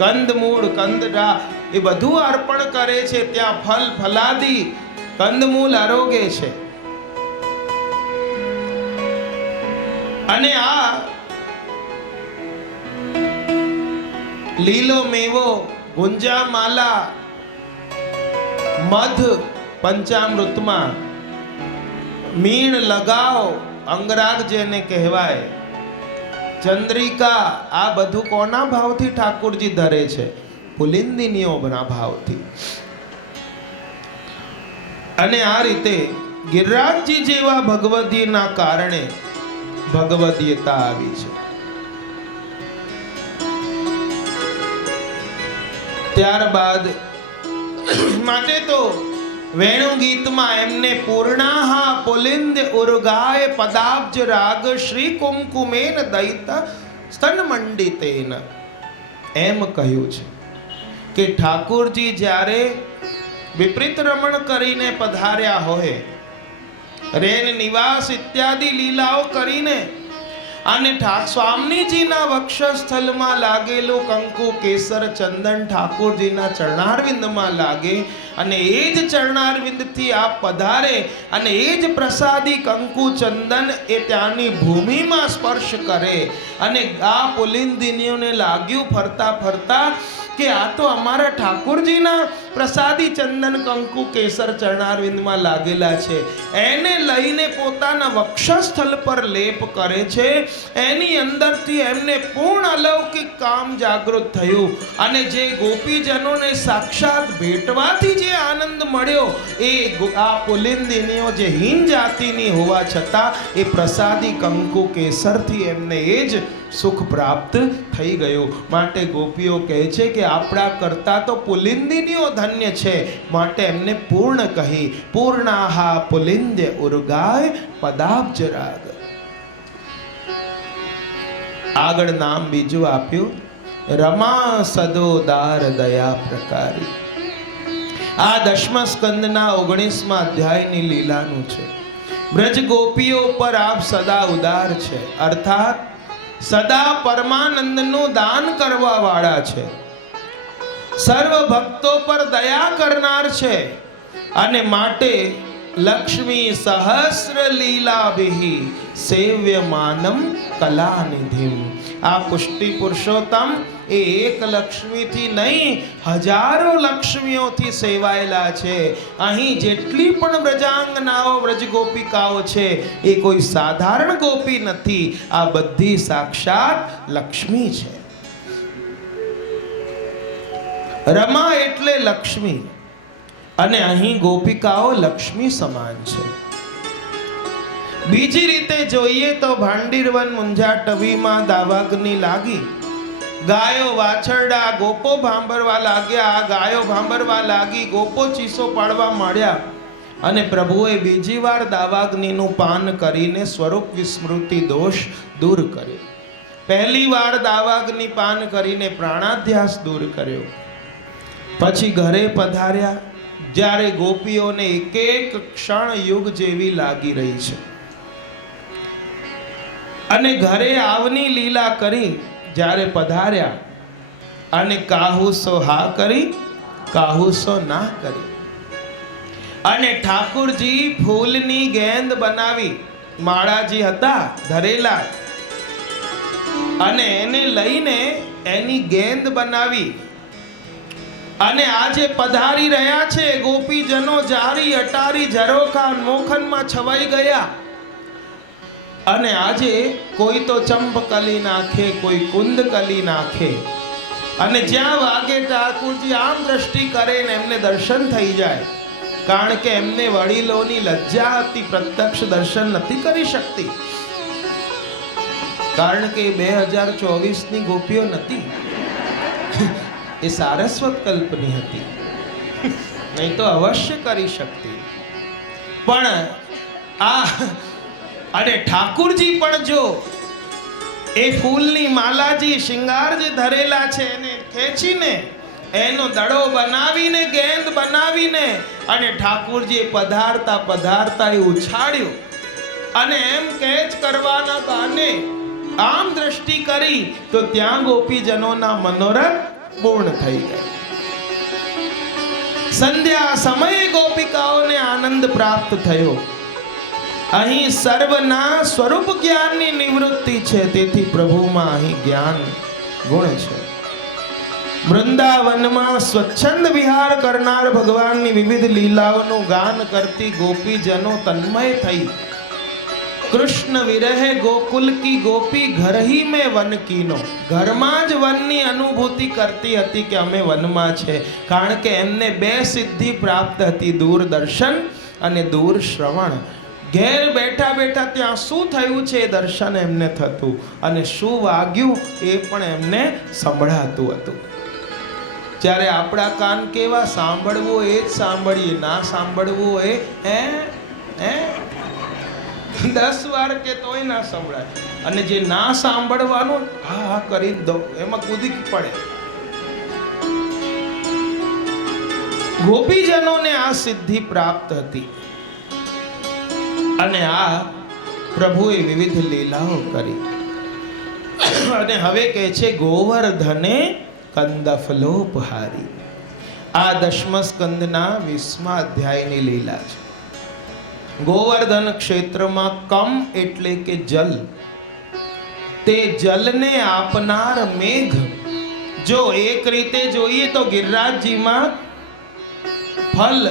કંદમૂળ કંદડા એ બધું અર્પણ કરે છે, ત્યાં ફલ ફલાદી કંદમૂળ આરોગે છે। અને આ લીલો મેવો ગુંજામાલા મધ પંચામૃતમાં મીણ લગાવો, અંગરાગ જેને કહેવાય, ચંદ્રિકા, આ બધું કોના ભાવથી ઠાકોરજી ધરે છે? પુલિંદિનીઓના ભાવથી. અને આ રીતે ગિરિરાજજી જેવા ભગવદીના કારણે ભગવદીયતા આવી છે. ત્યારબાદ માટે તો વેણુ ગીતમાં એમને પૂર્ણાહા પુલિંદ ઉર્ગાય પદાબ્જ રાગ શ્રી કુમકુમેન દૈત સ્તન મંડિતેન એમ કહ્યું છે કે ઠાકોરજી જ્યારે વિપરીત રમણ કરીને પધાર્યા હોય, રેન નિવાસ ઇત્યાદિ લીલાઓ કરીને, અને સ્વામીજીના વક્ષસ્થળમાં લાગેલું કંકુ કેસર ચંદન ઠાકોરજીના ચરણારવિંદમાં લાગે, અને એ જ ચરણારવિંદથી આપ પધારે, અને એ જ પ્રસાદી કંકુ ચંદન એ ત્યાંની ભૂમિમાં સ્પર્શ કરે, અને આ પુલિંદિનીઓને લાગ્યું ફરતા ફરતા કે આ તો અમારા ઠાકોરજીના પ્રસાદી ચંદન કંકુ કેસર ચરણારવિંદમાં લાગેલા છે. એને લઈને પોતાના વક્ષસ્થળ પર લેપ કરે છે. એની અંદરથી એમને પૂર્ણ અલૌકિક કામ જાગૃત થયું, અને જે ગોપીજનોને સાક્ષાત ભેટવાથી જે આનંદ મળ્યો, એ આ પુલિંદિનીઓ જે હીન જાતિની હોવા છતાં એ પ્રસાદી કંકુ કેસરથી એમને એ જ સુખ પ્રાપ્ત થઈ ગયું. માટે ગોપીઓ કહે છે કે આપણા કરતા તો પુલિંદિનીઓ ધન્ય છે, માટે એમને પૂર્ણ કહી. પૂર્ણાહા પુલિંદ્ય ઉર્ગાય પદાબ્જ રાગ. આગળ નામ બીજું આપ્યું રમા સદોદાર દયા પ્રકારી. આ દશમા સ્કંદના 19મા અધ્યાયની લીલાનું છે. બ્રજ ગોપીઓ પર આપ સદા ઉદાર છે, અર્થાત સદા પરમાનંદનું દાન કરવા વાળા છે, સર્વ ભક્તો પર દયા કરનાર છે, અને માટે લક્ષ્મી સહસ્ર લીલાભિ સેવ્યમાનમ કલાનિધિમ. આ પુષ્ટિ પુરુષોત્તમ એ એક લક્ષ્મીથી નહીં, હજારો લક્ષ્મીઓથી સેવાયેલા છે. અહીં જેટલી પણ વ્રજાંગનાઓ વ્રજ ગોપિકાઓ છે એ કોઈ સાધારણ ગોપી નથી, આ બધી સાક્ષાત લક્ષ્મી છે. રમા એટલે લક્ષ્મી, અને અહીં ગોપિકાઓ લક્ષ્મી સમાન છે. બીજી રીતે જોઈએ તો ભાંડીરવન મુંજા ટવીમાં દાવાગ્નિ લાગી, ગાયો વાછરડા ગોપો ભાંભરવા લાગ્યા. આ ગાયો ભાંભરવા લાગી, ગોપો ચીસો પાડવા માંડ્યા, અને પ્રભુએ બીજી વાર દાવાગ્નિનું પાન કરીને સ્વરૂપ વિસ્મૃતિ દોષ દૂર કર્યો. પહેલી વાર દાવાગ્નિ પાન કરીને પ્રાણાધ્યાસ દૂર કર્યો. પછી ઘરે પધાર્યા, જ્યારે ગોપીઓને એક એક ક્ષણ યુગ જેવી લાગી રહી છે, અને ઘરે આવની લીલા કરી જ્યારે પધાર્યા, અને કાહુસો હા કરી કાહુસો ના કરી, અને ઠાકુરજી ફૂલની ગેંદ બનાવી, માળાજી હતા ધરેલા, અને એને લઈને એની ગેંદ બનાવી, અને આજે પધારી રહ્યા છે ગોપીજનો જારી અટારી ઝરોખા મોખનમાં છવાઈ ગયા. અને આજે કોઈ તો ચંપકલી નાખે, કોઈ કુંદકલી નાખે, અને જ્યાં વાગે ઠાકુરજી આમ દ્રષ્ટિ કરે ને એમને દર્શન થઈ જાય. કારણ કે એમને વડીલોની લજ્જા હતી, પ્રત્યક્ષ દર્શન નથી કરી શકતી, કારણ કે 2024ની ગોપીઓ નથી, એ સારસ્વત કલ્પની હતી, નહીં તો અવશ્ય કરી શકતી. પણ આ અને ઠાકુરજી પણ જો એ ફૂલની માલાજી શિંગાર જે ધરેલા છે એને ખેંચીને એનો દડો બનાવીને ગેંદ બનાવીને અને ઠાકુરજી પધારતા પધારતા એ ઉછાળ્યો, અને એમ કેચ કરવાના બહાને આમ દ્રષ્ટિ કરી તો ત્યાં ગોપીજનોના મનોરથ પૂર્ણ થઈ ગયા. સંધ્યા સમયે ગોપિકાઓને આનંદ પ્રાપ્ત થયો. અહીં સર્વના સ્વરૂપ જ્ઞાનની નિવૃત્તિ છે, તેથી પ્રભુમાં અહીં જ્ઞાન ગુણ છે. વૃંદાવનમાં સ્વચ્છંદ વિહાર કરનાર ભગવાનની વિવિધ લીલાઓનું ગાન કરતી ગોપીજનો તન્મય થઈ. કૃષ્ણ વિરહે ગોકુલ કી ગોપી ઘર હી મેં વન કીનો. ઘરમાં જ વનની અનુભૂતિ કરતી હતી કે અમે વનમાં છે. કારણ કે એમને બે સિદ્ધિ પ્રાપ્ત હતી, દૂરદર્શન અને દૂર શ્રવણ. ઘેર બેઠા બેઠા ત્યાં શું થયું છે એ દર્શન એમને થતું, અને શું વાગ્યું એ પણ એમને સંભળાતું હતું. જ્યારે આપણા કાન કેવા, સાંભળવું એ જ સાંભળીએ, ના સાંભળવું એ હે 10 વાર કે તોય ના સંભળાય. અને જે ના સાંભળવાનું હા કરી દો એમાં કૂદી પડે. ગોપીજનોને આ સિદ્ધિ પ્રાપ્ત હતી, અને આ પ્રભુએ વિવિધ લીલાઓ કરી. અને હવે કહે છે ગોવર્ધને કંદફલોપહારી. આ દશમ સ્કંદના 20મા અધ્યાયની લીલા છે. ગોવર્ધન ક્ષેત્રમાં કમ એટલે કે જલ, તે જલને આપનાર મેઘ. જો એક રીતે જોઈએ તો ગિરિરાજજીમાં ફલ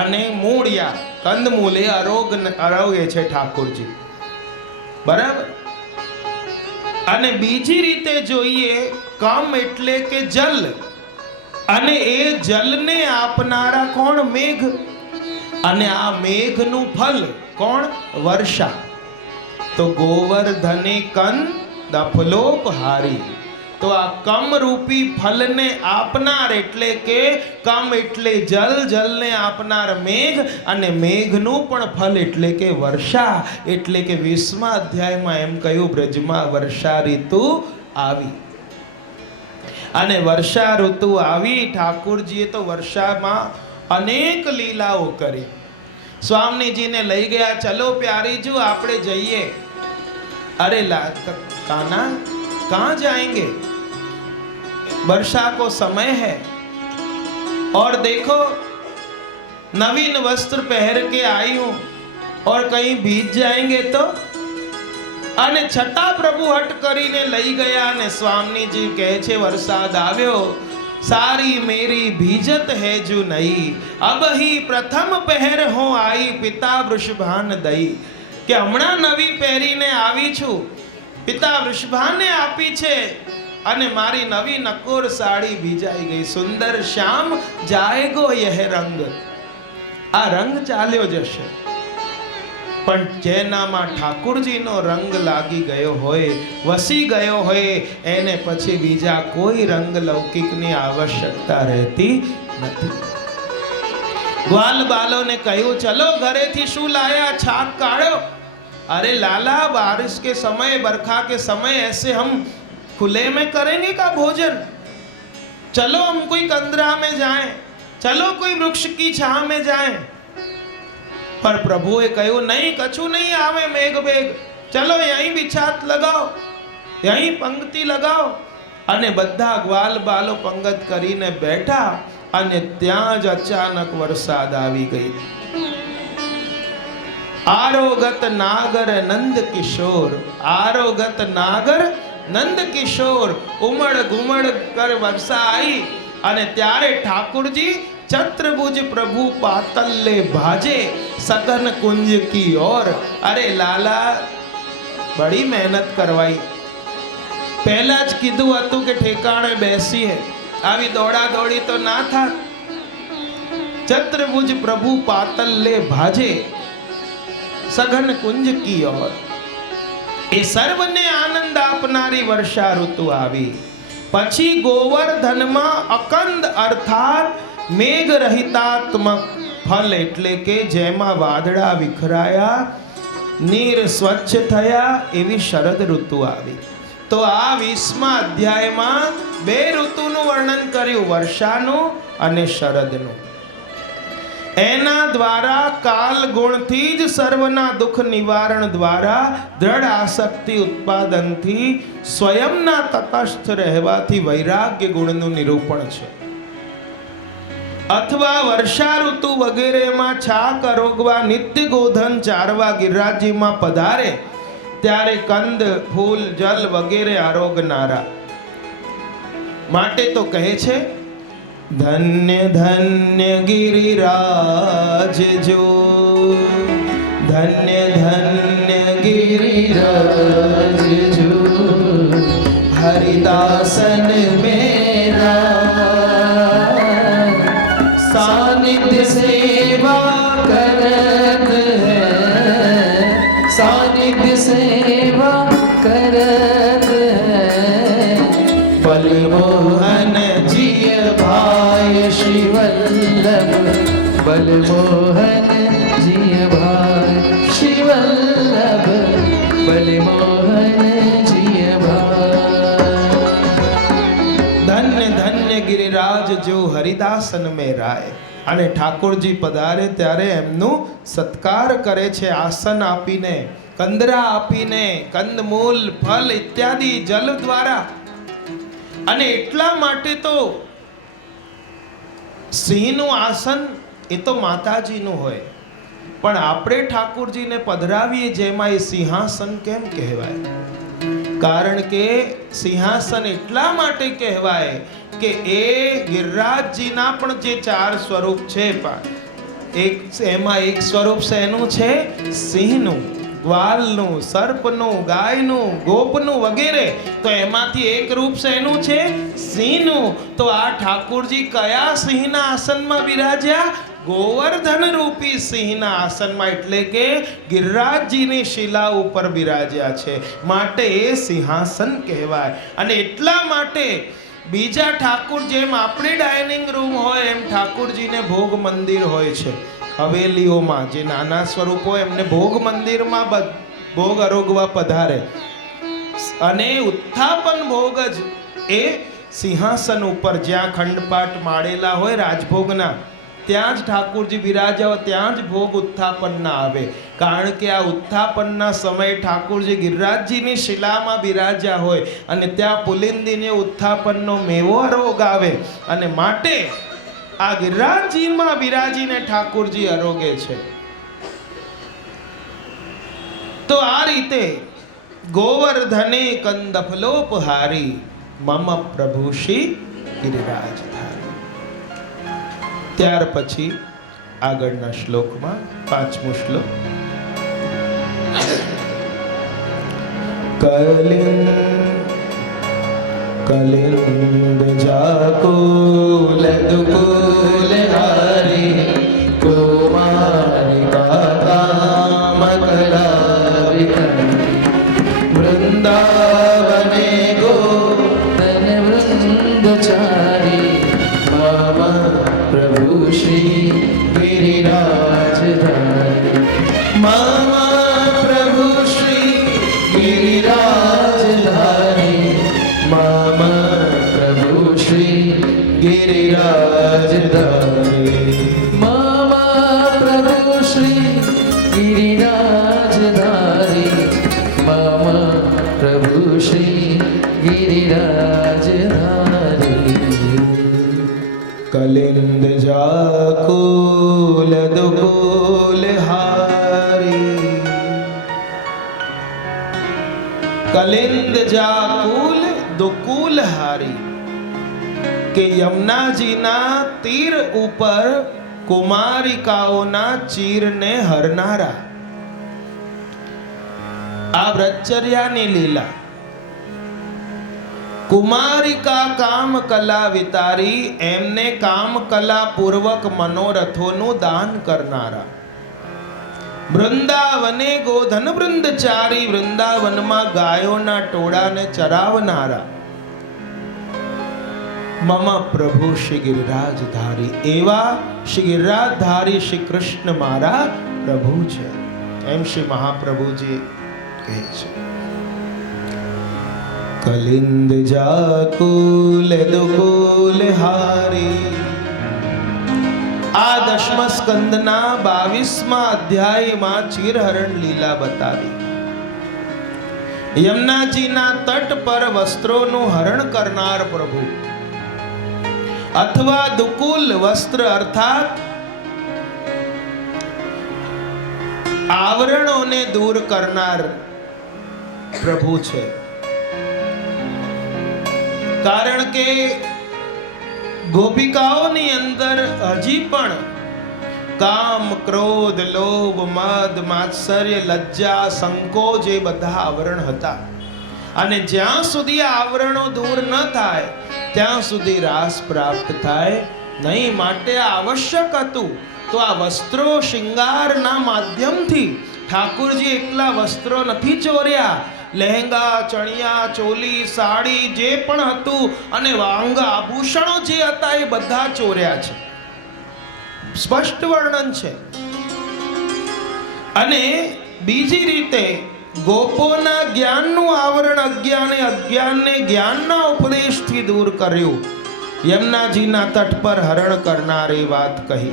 અને મૂળિયા કંદમૂલે આરોગ્ય છે ઠાકોરજી, બરાબર. અને બીજી રીતે જોઈએ કમ એટલે કે જલ, અને એ જલને આપનારા કોણ? મેઘ. અને આ મેઘનું ફલ કોણ? વર્ષા. તો ગોવર્ધને કંદફલોપહારી. તો આ કમ રૂપી ફલને આપનાર એટલે કે કમ એટલે જલ, જલને આપનાર મેઘ, અને મેઘનું પણ ફલ એટલે કે વર્ષા. એટલે કે 20મા અધ્યાયમાં એમ કહ્યું બ્રજમાં વર્ષા ઋતુ આવી. અને વર્ષા ઋતુ આવી, ઠાકોરજીએ તો વર્ષામાં અનેક લીલાઓ કરી. સ્વામીજીને લઈ ગયા, ચલો પ્યારીજू આપણે જઈએ. अरे काना कहाँ जाएंगे, वर्षा को समय है, और देखो नवीन वस्त्र पहन के आई हूं और कहीं भीज जाएंगे तो. અને છતાં પ્રભુ હટ કરીને લઈ ગયા. અને સ્વામીજી કહે છે વરસાદ આવ્યો, सारी मेरी भीजत है जो नई, अब ही प्रथम पहर हो आई पिता वृषभान दई. કે હમણાં નવી પહેરીને આવી છું, પિતા વૃષભાને આપી છે, અને મારી નવી નકોર સાડી ભીજાઈ ગઈ. સુંદર શ્યામ જાયગો યહ રંગ. આ રંગ ચાલ્યો જશે, પણ જેનામાં ઠાકોરજીનો રંગ લાગી ગયો હોય, વસી ગયો હોય, એને પછી બીજા કોઈ રંગ લૌકિકની આવશ્યકતા રહેતી નથી. ગ્વાલ બાલોને કહ્યું ચલો ઘરેથી શું લાયા, છાક કાઢો. अरे लाला बारिश के समय, बरखा के समय ऐसे हम खुले में करेंगे का भोजन? चलो हम कोई कंदरा में जाएं, चलो कोई वृक्ष की छां में जाएं. पर प्रभुए કહ્યું नहीं, कछु नहीं आवे मेघ बेग, चलो यहीं बिछात लगाओ, यहीं पंक्ति लगाओ. અને બધા ગ્વાલ બાલો પંગત કરીને બેઠા, અને ત્યાં જ અચાનક વરસાદ આવી ગઈ. आरोगत नागर नंद किशोर, आरोगत नागर नंद किशोर. उमड़ घुमड़ कर वर्षा आई, અને ત્યારે ઠાकुरજી ચતુર્ભુજ પ્રભુ પાતલ્લે ભાજે સઘન कुंज की ओर. अरे लाला बड़ी मेहनत करवाई, પહેલા જ કીધું હતું કે ઠેકાણે બેસીએ, આવી દોડા દોડી તો ના થાત. ચતુર્ભુજ પ્રભુ પાતલ્લે ભાજે સઘન કુંજ કી ઓર. એ સર્વને આનંદ આપનારી વર્ષા ઋતુ આવી. પછી ગોવર્ધનમાં અકંદ અર્થાત મેઘ રહિતાત્મક ફલ, એટલે કે જેમાં વાદળા વિખરાયા, નીર સ્વચ્છ થયા, એવી શરદ ઋતુ આવી. તો આ 20મા અધ્યાયમાં બે ઋતુનું વર્ણન કર્યું, વર્ષાનું અને શરદનું. એના દ્વારા કાલ ગુણથી જ સર્વના દુઃખ નિવારણ દ્વારા, દ્રઢ આસક્તિ ઉત્પાદનથી, સ્વયંના તટસ્થ રહેવાથી વૈરાગ્ય ગુણનું નિરૂપણ છે. અથવા વર્ષા ઋતુ વગેરેમાં છાક અરોગવા, નિત્ય ગોધન ચારવા ગિરિરાજજીમાં પધારે, ત્યારે કંદ ફૂલ જલ વગેરે આરોગનારા. માટે તો કહે છે, ધન્ય ધન્ય ગિરિરાજ જો, ધન્ય ધન્ય गिरिराज जो હરિદાસન મેરા, सानिध्य सेवा करत है, सानिध्य सेवा करत है, बलमोहन जिय भाई श्री वल्लभ, बलमोहन जिय भाई श्री वल्लभ, बलमोहन जिय भाई। ધન્ય ધન્ય ગિરિરાજ જો હરિદાસન મેં રાય. અને ઠાકોરજી પધારે ત્યારે એમનું સત્કાર કરે છે, આસન આપીને, કંદરા આપીને, કંદમૂલ ફલ ઇત્યાદિ જલ દ્વારા. અને એટલા માટે તો સિંહનું આસન એ તો માતાજીનું હોય, પણ આપણે ઠાકોરજીને પધરાવીએ જેમાં એ સિંહાસન કેમ કહેવાય? કારણ કે સિંહાસન એટલા માટે કહેવાય કે એ ગિરિરાજજીના પણ જે 4 સ્વરૂપ છે, એમાં એક સ્વરૂપ શેનું છે? સિંહનું, ગ્વાલનું, સર્પનું, ગાયનું, ગોપનું વગેરે. તો એમાંથી એક રૂપ શેનું છે? સિંહનું. તો આ ઠાકોરજી કયા સિંહના આસનમાં બિરાજ્યા? ગોવર્ધન રૂપી સિંહના આસનમાં, એટલે કે ગિરિરાજજીની શિલા ઉપર બિરાજ્યા છે, માટે એ સિંહાસન કહેવાય. અને એટલા માટે બીજા ઠાકુર જેમ આપણે ડાઇનિંગ રૂમ હોય એમ ઠાકુરજીને ભોગ મંદિર હોય છે. હવેલીઓમાં જે નાના સ્વરૂપો એમને ભોગ મંદિરમાં ભોગ આરોગવા પધારે, અને ઉત્થાપન ભોગ જ એ સિંહાસન ઉપર જ્યાં ખંડપાટ માળેલા હોય રાજભોગના, ત્યાં જ ઠાકુરજી બિરાજ્યા હોય, ત્યાં જ ભોગ ઉત્થાપનના આવે. કારણ કે આ ઉત્થાપનના સમયે ઠાકુરજી ગિરિરાજજીની શિલામાં બિરાજ્યા હોય અને ત્યાં પુલિંદીને ઉત્થાપનનો મેવો આરોગ આવે, અને માટે આ ગિરિરાજજીમાં બિરાજીને ઠાકુરજી આરોગે છે. તો આ રીતે ગોવર્ધને કંદફલોપહારી મમ પ્રભુ શ્રી ગિરિરાજધારી. ત્યાર પછી આગળના શ્લોકમાં 5મો શ્લોક, કલિંદ જાકુલ દુકુલ હારી કુમારિકા કામ કલા વિકારી વૃંદાવને तन वृंदचारी मम प्रभु श्री गिरिराजधारी, મમ પ્રભુ શ્રી गिरिराजधारी मम प्रभु श्री ગિરિરાજધારી. मम प्रभु श्री गिरिराजधारी, मम प्रभु श्री गिरिराजधारी। કલિંદ જાકુલ દુકુલ હારી. કલિંદ જાકુલ દુકુલ હારી, કે યમુનાજીના તીર ઉપર કુમારિકાઓના ચીરને હરનારા. આ વ્રતચર્યાની લીલા. કુમારિકા કામ કલા વિતારી, એમને કામ કલા પૂર્વક મનોરથોનું દાન કરનારા. વૃંદાવને ગોધન વૃંદચારી, વૃંદાવનમાં ગાયોના ટોળાને ચરાવનારા. મમ પ્રભુ શ્રી ગિરિરાજધારી, એવા શ્રી ગિરિરાજધારી શ્રી કૃષ્ણ મારા પ્રભુ છે, એમ શ્રી મહાપ્રભુજી કહે છે. કલિંદ જાકુલ દુકુલ હારી. આ 10મા સ્કંદના 22મા અધ્યાયમાં ચીરહરણ લીલા બતાવી. યમુનાજીના તટ પર વસ્ત્રોનું હરણ કરનાર પ્રભુ, અથવા દુકુલ વસ્ત્ર અર્થાત આવરણોને દૂર કરનાર પ્રભુ છે. કારણ કે ગોપિકાઓની અંદર હજી પણ કામ, ક્રોધ, લોભ, મદ, માત્સર્ય, લજ્જા, સંકોચ એ બધા આવરણ હતા. અને જ્યાં સુધી આ આવરણો દૂર ન થાય ત્યાં સુધી રાસ પ્રાપ્ત થાય નહીં. માટે આવશ્યક હતું. તો આ વસ્ત્રો શિંગારના માધ્યમથી ઠાકુરજી એકલા વસ્ત્રો નથી ચોર્યા, લહેંગા, ચણિયા, ચોલી, સાડી જે પણ હતું અને વાંગ આભૂષણો જે હતા એ બધા ચોર્યા છે. સ્પષ્ટ વર્ણન છે. અને બીજી રીતે ગોપોના જ્ઞાનનું આવરણ અજ્ઞાનને જ્ઞાનના ઉપદેશથી દૂર કર્યું. યમુનાજીના તટ પર હરણ કરનારી વાત કહી.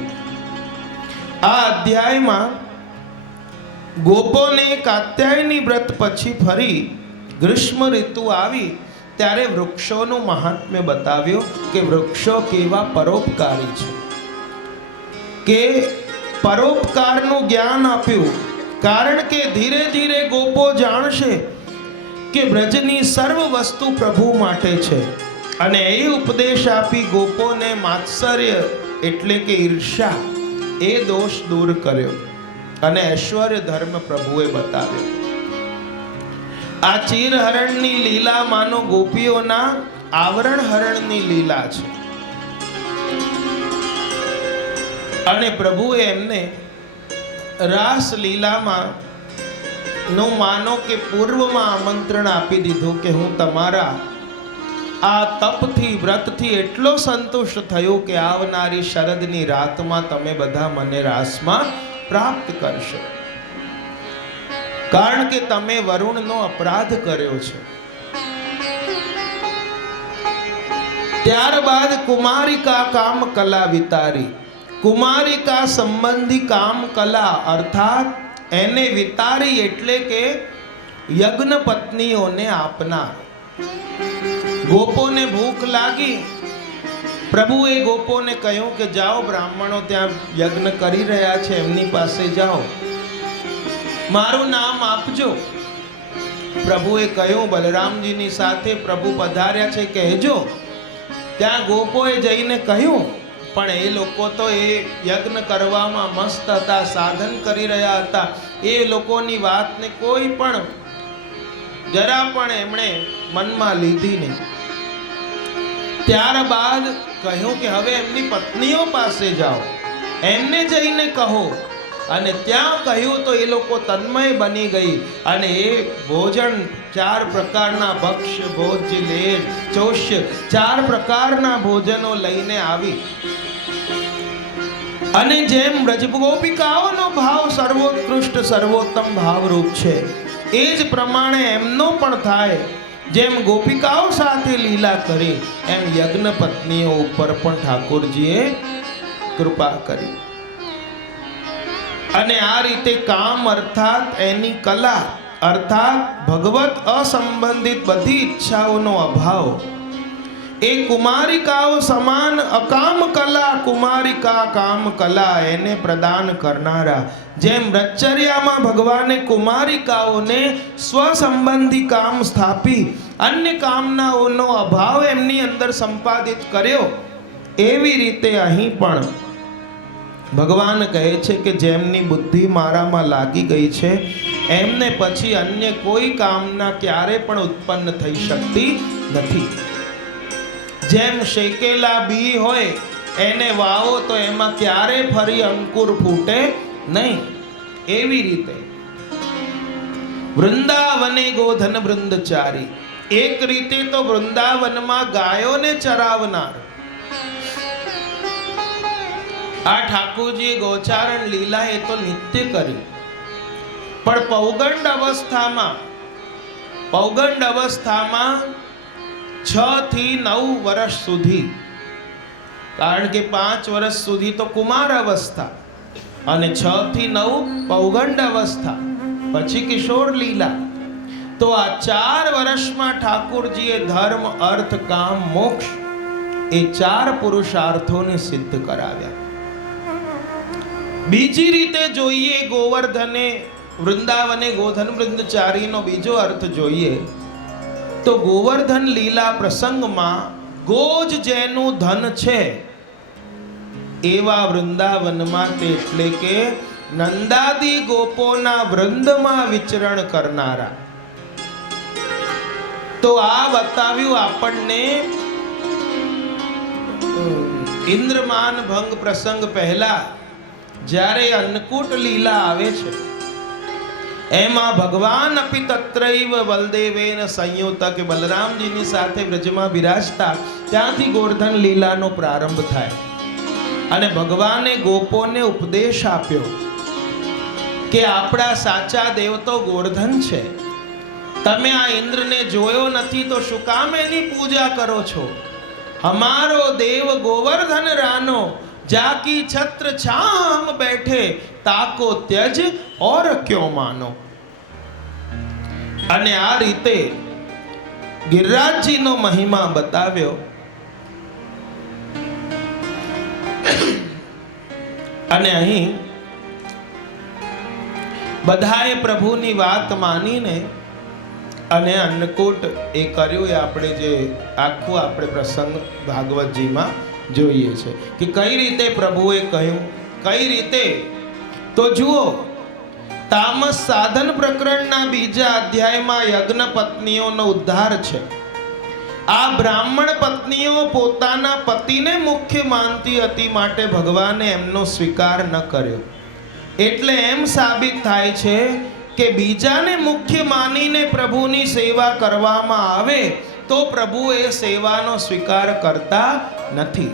આ અધ્યાયમાં ગોપોને કાત્યાયની વ્રત પછી ફરી ગ્રીષ્મ ઋતુ આવી ત્યારે વૃક્ષોનું મહાત્મ્ય બતાવ્યું કે વૃક્ષો કેવા પરોપકારી છે, કે પરોપકારનું જ્ઞાન આપ્યું. કારણ કે ધીરે ધીરે ગોપો જાણશે કે બ્રજની સર્વ વસ્તુ પ્રભુ માટે છે. અને એ ઉપદેશ આપી ગોપોને માત્સર્ય એટલે કે ઈર્ષ્યા એ દોષ દૂર કર્યો અને ઐશ્વર્ય ધર્મ પ્રભુએ બતાવ્યો. આ ચીરહરણની લીલા માનો ગોપીઓના આવરણ હરણની લીલા છે. અને પ્રભુએ એમને રાસ લીલામાં નું માનો કે પૂર્વમાં આમંત્રણ આપી દીધું કે હું તમારા આ તપથી વ્રતથી એટલો સંતુષ્ટ થયો કે આવનારી શરદની રાતમાં તમે બધા મને રાસમાં પ્રાપ્ત કરશો. કારણ કે તમે વરુણનો અપરાધ કર્યો છે. ત્યારબાદ કુમારિકા કામ કલા વિતારી. કુમારિકા સંબંધી કામ કલા અર્થાત એને વિતારી એટલે કે યજ્ઞ પત્નીઓને આપનાર. ગોપોને ભૂખ લાગી. પ્રભુએ ગોપોને કહ્યું કે જાઓ, બ્રાહ્મણો ત્યાં યજ્ઞ કરી રહ્યા છે, એમની પાસે જાઓ, મારું નામ આપજો. પ્રભુએ કહ્યું, બલરામજીની સાથે પ્રભુ પધાર્યા છે કહેજો. ત્યાં ગોપોએ જઈને કહ્યું, પણ એ લોકો તો એ યજ્ઞ કરવામાં મસ્ત હતા, સાધન કરી રહ્યા હતા. એ લોકોની વાતને કોઈ પણ જરા પણ એમણે મનમાં લીધી નહીં. ત્યારબાદ કહ્યું કે હવે એમની પત્નીઓ પાસે જાઓ, એમને જઈને કહો. અને ત્યાં કહ્યું તો એ લોકો તન્મય બની ગઈ અને એ ભોજન 4 પ્રકારના ભક્ષ્ય, ભોજ્ય, લેજ, ચોષ્ય 4 પ્રકારના ભોજનો લઈને આવી. અને જેમ બ્રજગોપિકાઓનો ભાવ સર્વોત્કૃષ્ટ સર્વોત્તમ ભાવરૂપ છે એ જ પ્રમાણે એમનો પણ થાય. જેમ ગોપિકાઓ સાથે લીલા કરી એમ યજ્ઞ પત્નીઓ ઉપર પણ ઠાકોરજીએ કૃપા કરી. અને આ રીતે કામ અર્થાત એની કલા અર્થાત ભગવત અસંબંધિત બધી ઈચ્છાઓનો અભાવ એ કુમારિકાઓ સમાન અકામ કલા, કુમારિકા કામ કલા એને પ્રદાન કરનારા. જેમ બ્રહ્મચર્યામાં ભગવાને કુમારિકાઓને સ્વસંબંધી કામ સ્થાપી અન્ય કામનાઓનો અભાવ એમની અંદર સંપાદિત કર્યો, એવી રીતે અહીં પણ ભગવાન કહે છે કે જેમની બુદ્ધિ મારામાં લાગી ગઈ છે એમને પછી અન્ય કોઈ કામના ક્યારે પણ ઉત્પન્ન થઈ શકતી નથી. જેમ શેકેલા બી હોય એને વાવો તો એમાં ક્યારે ફરી અંકુર ફૂટે નહીં, એવી રીતે વૃંદાવને ગોધન વૃંદચારી. એક રીતે તો વૃંદાવનમાં ગાયોને ચરાવનાર આ ઠાકોરજીએ ગોચારણ લીલા એ તો નિત્ય કરી. પણ પૌગંડ અવસ્થામાં 6 થી 9 વર્ષ સુધી, કારણ કે 5 વર્ષ સુધી તો કુમાર અવસ્થા અને 6 થી 9 પૌગંડ અવસ્થા, પછી કિશોર લીલા. તો આ 4 વર્ષમાં ઠાકોરજીએ ધર્મ, અર્થ, કામ, મોક્ષ એ 4 પુરુષાર્થોને સિદ્ધ કરાવ્યા. બીજી રીતે જોઈએ વૃંદાવને ગોધન વૃંદચારીનો બીજો અર્થ જોઈએ તો ગોવર્ધન લીલા પ્રસંગમાં ગોજ જેનું ધન છે એવા વૃંદાવનમાં તે એટલે કે નંદાદી ગોપોના વૃંદમાં વિચરણ કરનારા. તો આ બતાવ્યું આપણને ઇન્દ્રમાન ભંગ પ્રસંગ પહેલા જ્યારે અન્નકૂટ લીલા આવે છે એમાં ભગવાન અપી તત્રૈવ બલદેવેન સંયુક્ત કે બલરામજીની સાથે બ્રજમાં બિરાજતા ત્યાંથી ગોવર્ધન લીલાનો પ્રારંભ થાય અને ભગવાને ગોપોને ઉપદેશ આપ્યો કે આપણા સાચા દેવ તો ગોવર્ધન છે. તમે આ ઇન્દ્રને જોયો નથી તો શું કામ એની પૂજા કરો છો? हमारो देव गोवर्धन रानो जाकी छत्र छाम बैठे ताको त्यज और क्यों मानो. અને આ રીતે ગિરિરાજજીનો મહિમા બતાવ્યો. અને અહીં બધાએ પ્રભુની વાત માનીને અને અન્નકૂટ એ કર્યું. એ આપણે જે આખું આપણે પ્રસંગ ભાગવતજીમાં જોઈએ છે કે કઈ રીતે પ્રભુએ કહ્યું, કઈ રીતે. તો જુઓ, તામસ સાધન પ્રકરણના બીજા અધ્યાયમાં યજ્ઞ પત્નીઓનો ઉદ્ધાર છે. આ બ્રાહ્મણ પત્નીઓ પોતાના પતિને મુખ્ય માનતી હતી માટે ભગવાને એમનો સ્વીકાર ન કર્યો. એટલે એમ સાબિત થાય છે કે બીજાને મુખ્ય માનીને પ્રભુની સેવા કરવામાં આવે તો પ્રભુ એ સેવાનો સ્વીકાર કરતા નથી.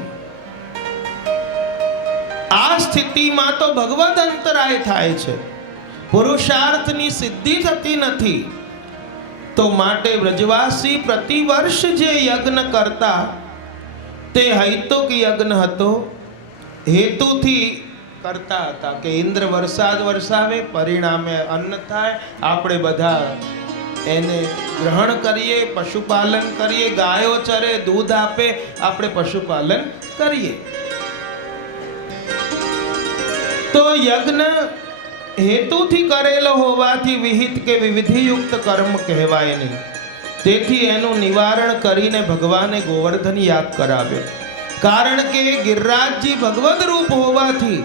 આ સ્થિતિમાં તો ભગવદ અંતરાય થાય છે, પુરુષાર્થની સિદ્ધિ થતી નથી. તો માટે વ્રજવાસી પ્રતિવર્ષ જે યજ્ઞ કરતા તે હૈતુક યજ્ઞ હતો, હેતુથી કરતા હતા કે ઇન્દ્ર વરસાદ વરસાવે, પરિણામે અન્ન થાય, આપણે બધા એને ગ્રહણ કરીએ, પશુપાલન કરીએ, ગાયો ચરે, દૂધ આપે, આપણે પશુપાલન કરીએ. તો યજ્ઞ હેતુથી કરેલો હોવાથી વિહિત કે વિવિધિયુક્ત કર્મ કહેવાય નહીં. તેથી એનું નિવારણ કરીને ભગવાને ગોવર્ધન યાગ કરાવ્યો. કારણ કે ગિરિરાજજી ભગવદ રૂપ હોવાથી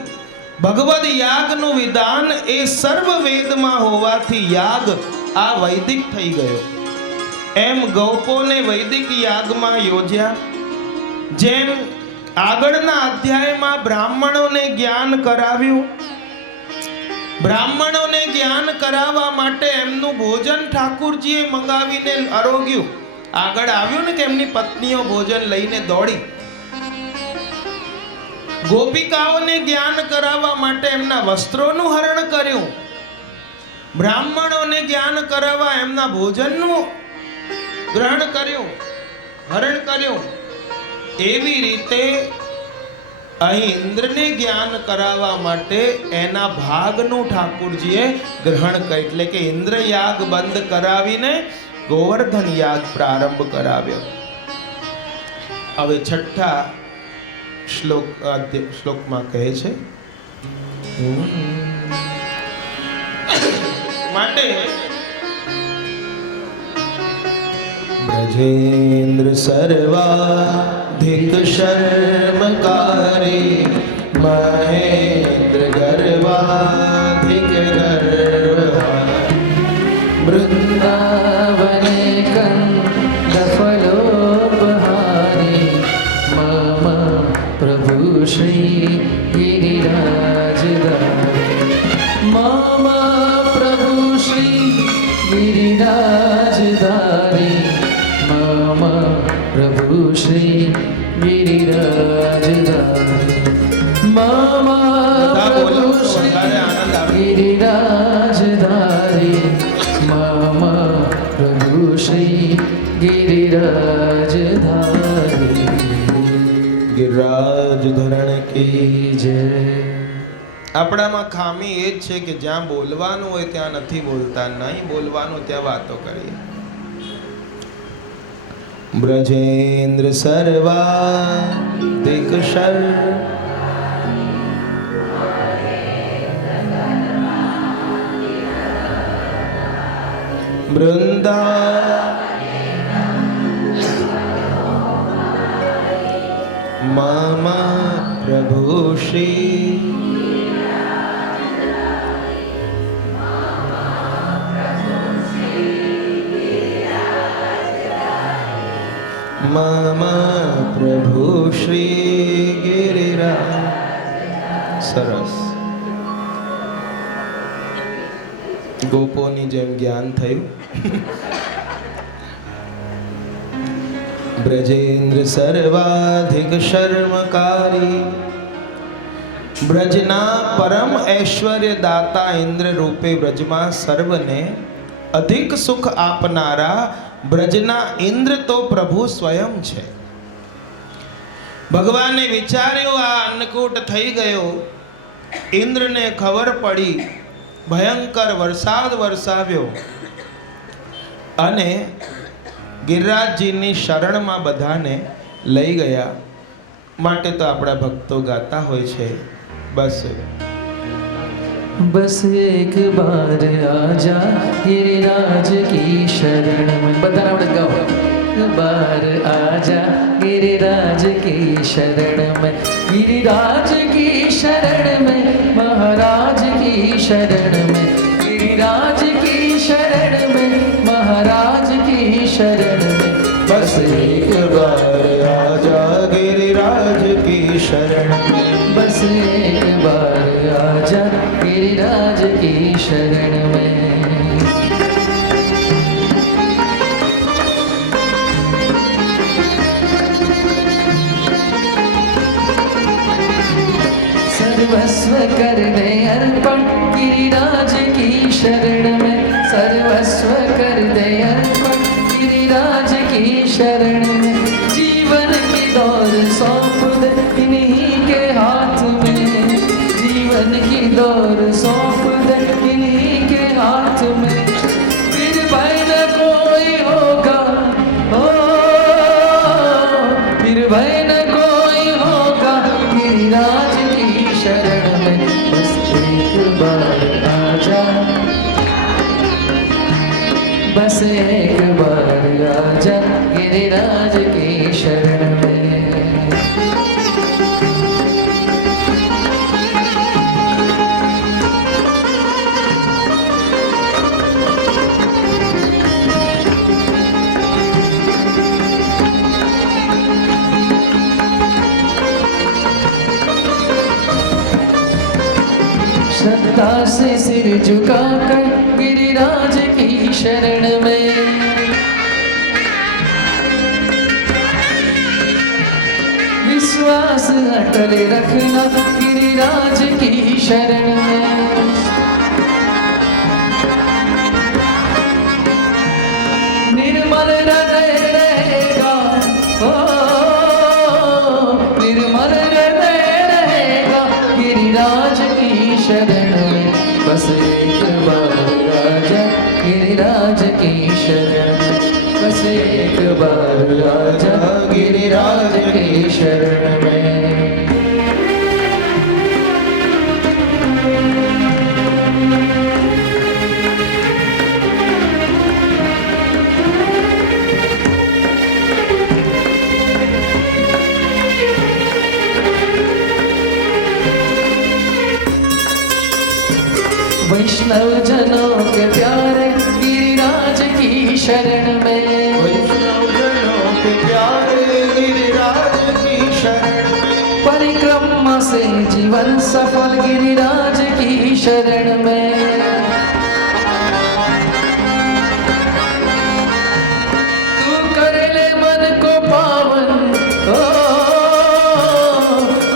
ભગવદ યાગનું વિધાન એ સર્વ વેદમાં હોવાથી યાગ આ વૈદિક થઈ ગયો. એમ ગોપોને વૈદિક યાગમાં યોજ્યા. જેમ આગળના અધ્યાયમાં બ્રાહ્મણોને જ્ઞાન કરાવ્યું, બ્રાહ્મણોને જ્ઞાન કરાવવા માટે એમનું ભોજન ઠાકુરજીએ મંગાવીને આરોગ્યું. આગળ આવ્યું ને કે એમની પત્નીઓ ભોજન લઈને દોડી. ગોપિકાઓને જ્ઞાન કરાવવા માટે એમના વસ્ત્રોનું હરણ કર્યું. બ્રાહ્મણોને જ્ઞાન કરાવવા એમના ભોજનનું ગ્રહણ કર્યું, હરણ કર્યું. એવી રીતે અહીં ઇન્દ્રને જ્ઞાન કરાવવા માટે એના ભાગનું ઠાકુરજીએ ગ્રહણ કર્યું. એટલે કે ઇન્દ્ર યાગ બંધ કરાવીને ગોવર્ધન યાગ પ્રારંભ કરાવ્યો. હવે છઠ્ઠા શ્લોકમાં કહે છે માટે બ્રજેન્દ્ર સર્વાધિક શર્મકારી મહેન્દ્ર ગર્વાધિક ગર્વહારી વૃંદાવને કંદફલોપહારી મમ પ્રભુ શ્રી ગિરિરાજધારી મમ પ્રભુ શ્રી ગિરિરાજધારી મમ પ્રભુ શ્રી ગિરિરાજધારી મમ પ્રભુ શ્રી ગિરિરાજધારી મમ પ્રભુ શ્રી ગિરિરાજધારી. ગિરિરાજ ધરણ કી જય. આપણામાં ખામી એ જ છે કે જ્યાં બોલવાનું હોય ત્યાં નથી બોલતા, નહીં બોલવાનું ત્યાં વાતો કરીએ. બ્રજેન્દ્ર સર્વાધિક વૃંદા મમ પ્રભુ શ્રી મમ પ્રભુ શ્રી ગિરિરાજ. સરસ. ગોપોની જેમ જ્ઞાન થયું. બ્રજેન્દ્ર સર્વાધિક શર્મકારી, બ્રજના પરમ ઐશ્વર્ય દાતા ઇન્દ્ર રૂપે બ્રજમાં સર્વને અધિક સુખ આપનારા બ્રજના ઇન્દ્ર તો પ્રભુ સ્વયં છે. ભગવાને વિચાર્યું આ અન્નકૂટ થઈ ગયો, ઇન્દ્રને ખબર પડી, ભયંકર વરસાદ વરસાવ્યો અને ગિરિરાજજીની શરણમાં બધાને લઈ ગયા. માટે તો આપણા ભક્તો ગાતા હોય છે, બસ बस एक बार आजा गिरिराज की शरण में. बधाना आवड़े गाओ. एक बार आजा गिरिराज की शरण में, गिरिराज की शरण में, महाराज की शरण में, गिरिराज की शरण में, महाराज की शरण में. बस एक बार आजा गिरिराज की शरण में. बस एक बार आजा गिरिराज की शरण में. सर्वस्व कर दे अर्पण गिरिराज की शरण में, सर्वस्व कर दे अर्पण गिरिराज की शरण में. जीवन की दौर सौंप दे इन्हीं के हाथ में, जीवन की दौर सौंप दे इन्हीं के हाथ में. फिर भय न कोई होगा, ओ फिर भय न कोई होगा गिरिराज की शरण में. बस एक बार आजा, बस एक बार आजा गिरिराज की शरण में. श्रद्धा से सिर झुकाकर गिरिराज की शरण में, विश्वास अटल रखना गिरिराज की शरण में. निर्मल हृदय रहेगा, ओ निर्मल हृदय रहेगा गिरिराज की शरण में. बस एक बार आजा गिरिराज की शरण में, बस एक बार आजा गिरिराज की शरण में. वैष्णव जनों के प्यारे गिरिराज की शरण में, वैष्णव जनों के प्यारे गिरिराज की शरण में. परिक्रमा से जीवन सफल गिरिराज की शरण में. तू कर ले मन को पावन, ओ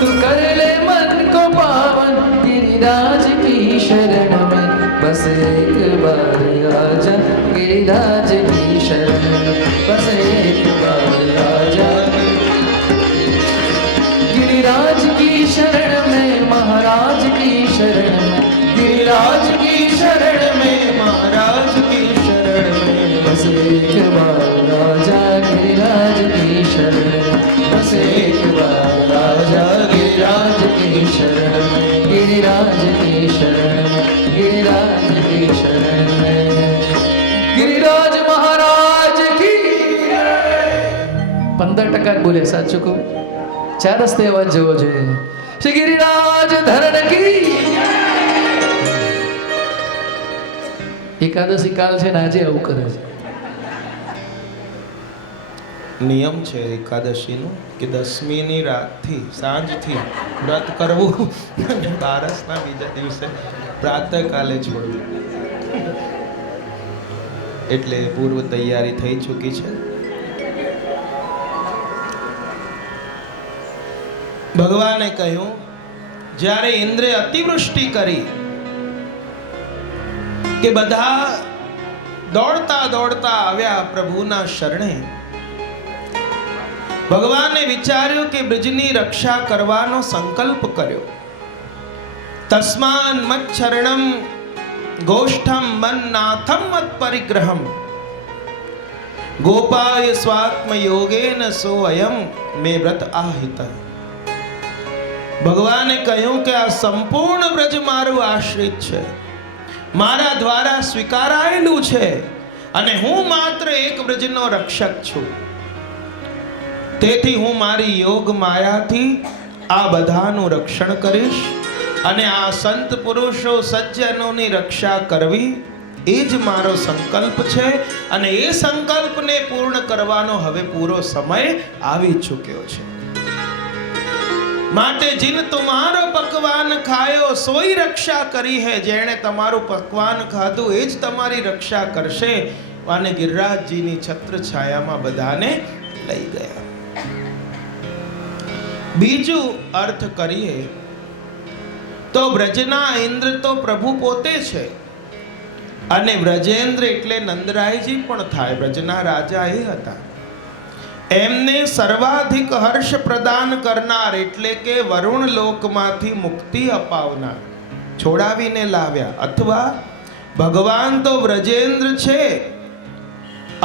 तू कर ले मन को पावन गिरिराज की शरण में. बस एक बार आजा गिरिराज की शरण में, बस एक बार आजा गिरिराज की शरण में, महाराज की शरण में, गिरिराज की शरण में, महाराज की शरण में. बस एक बार आजा गिरिराज की शरण में, बस एक बार आजा गिरिराज की शरण में, गिरिराज की शरण में, गिरिराज की शरण में. गिरिराज महाराज की 15% બોલે સાચું કહું ચાર રસ્તે અવાજ જવો જોઈએ. શ્રી ગિરિરાજ ધરણ કી એકાદશી કાલ છે ને આજે આવું કરે છે. નિયમ છે એકાદશીનું કે 10મીની રાતથી સાંજથી વ્રત કરવું અને બારસના બીજા દિવસે પ્રાતઃકાલે છોડવું. એટલે પૂર્વ તૈયારી થઈ ચૂકી છે. ભગવાને કહ્યું જ્યારે ઇન્દ્રે અતિવૃષ્ટિ કરી કે બધા દોડતા દોડતા આવ્યા પ્રભુના શરણે, ભગવાને વિચાર્યું કે બ્રજની રક્ષા કરવાનો સંકલ્પ કર્યો. તસ્માન મચ્છરણમ ગોષ્ઠમ મન્નાથમ મત પરિગ્રહમ ગોપાય સ્વાત્મ યોગેન સો અયમ મે વ્રત આહિત. ભગવાને કહ્યું કે આ સંપૂર્ણ બ્રજ મારું આશ્રિત છે, મારા દ્વારા સ્વીકારાયેલું છે અને હું માત્ર એક બ્રજનો રક્ષક છું. તેથી હું મારી યોગ માયાથી આ બધાનું રક્ષણ કરીશ અને આ સંત પુરુષો સજ્જનોની રક્ષા કરવી એ જ મારો સંકલ્પ છે અને એ સંકલ્પને પૂર્ણ કરવાનો હવે પૂરો સમય આવી ચૂક્યો છે. માટે જીન તુમારો પકવાન ખાયો સોઈ રક્ષા કરી હે. જેણે તમારું પકવાન ખાધું એ જ તમારી રક્ષા કરશે. અને ગિરિરાજજીની છત્ર છાયામાં બધાને લઈ ગયા. બીજું અર્થ કરીએ તો બ્રજના ઇન્દ્ર તો પ્રભુ પોતે છે અને બ્રજેન્દ્ર એટલે નંદરાયજી પણ થાય. બ્રજના રાજા એ હતા. એમને સર્વાધિક હર્ષ પ્રદાન કરનાર એટલે કે વરુણ લોકમાંથી મુક્તિ અપાવનાર છોડાવીને લાવ્યા. અથવા ભગવાન તો બ્રજેન્દ્ર છે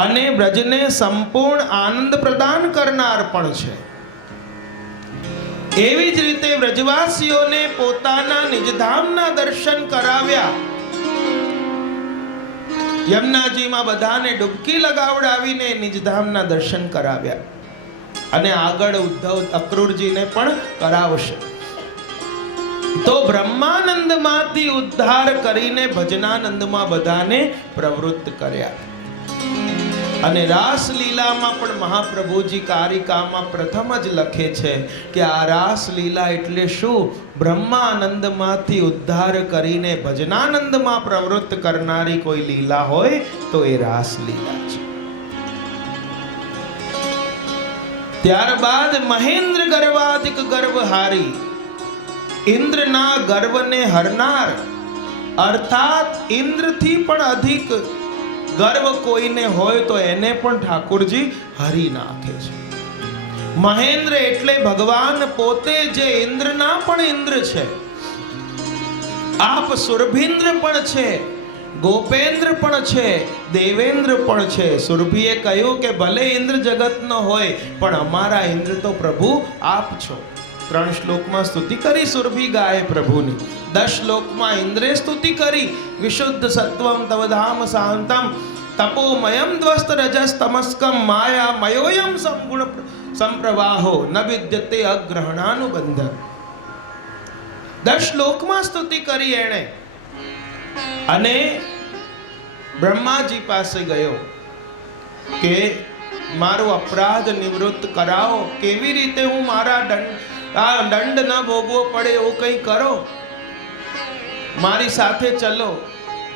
અને બ્રજને સંપૂર્ણ આનંદ પ્રદાન કરનાર પણ છે. એવી જ રીતે વ્રજવાસીઓને પોતાના નિજધામના દર્શન કરાવ્યા. યમુનાજીમાં બધાને ડૂબકી લગાવડાવીને નિજધામના દર્શન કરાવ્યા અને આગળ ઉદ્ધવ અક્રૂરજીને પણ કરાવશે. તો બ્રહ્માનંદમાંથી ઉદ્ધાર કરીને ભજનાનંદમાં બધાને પ્રવૃત્ત કર્યા. અને રાસલીલામાં પણ મહાપ્રભુજી કારિકામાં પ્રથમ જ લખે છે કે આ રાસલીલા એટલે શું? બ્રહ્માનંદમાંથી ઉદ્ધાર કરીને ભજનાનંદમાં પ્રવૃત્ત કરનારી કોઈ લીલા હોય તો એ રાસલીલા છે. ત્યારબાદ મહેન્દ્ર ગર્વાધિક ગર્વહારી, ઇન્દ્રના ગર્વને હરનાર, અર્થાત ઇન્દ્રથી પણ અધિક ગર્વ કોઈને હોય તો એને પણ ઠાકોરજી હરી નાખે છે. મહેન્દ્ર એટલે ભગવાન પોતે જે ઇન્દ્રના પણ ઇન્દ્ર છે. આપ સુરભિન્દ્ર પણ છે, ગોપેન્દ્ર પણ છે, દેવેન્દ્ર પણ છે. સુરભીએ કહ્યું કે ભલે ઇન્દ્ર જગતનો હોય પણ અમારા ઇન્દ્ર તો પ્રભુ આપ છો. 3 શ્લોકમાં સ્તુતિ કરી સુરભી ગાય પ્રભુની. 10 શ્લોકમાં ઇન્દ્રે સ્તુતિ કરી વિશુદ્ધ સત્વમ તવ ધામ શાંતમ તપોમયમ દ્વસ્ત રજસ તમસ્કમ માયા મયોયમ સંગુણ સંપ્રવાહો ન વિદ્યતે અગ્રહણાનુબંધ. 10 શ્લોકમાં સ્તુતિ કરી એણે અને બ્રહ્માજી પાસે ગયો કે મારો અપરાધ નિવૃત્ત કરાવો. કેવી રીતે હું મારા દંડ ન ભોગવો પડે એવું કંઈ કરો, મારી સાથે ચલો.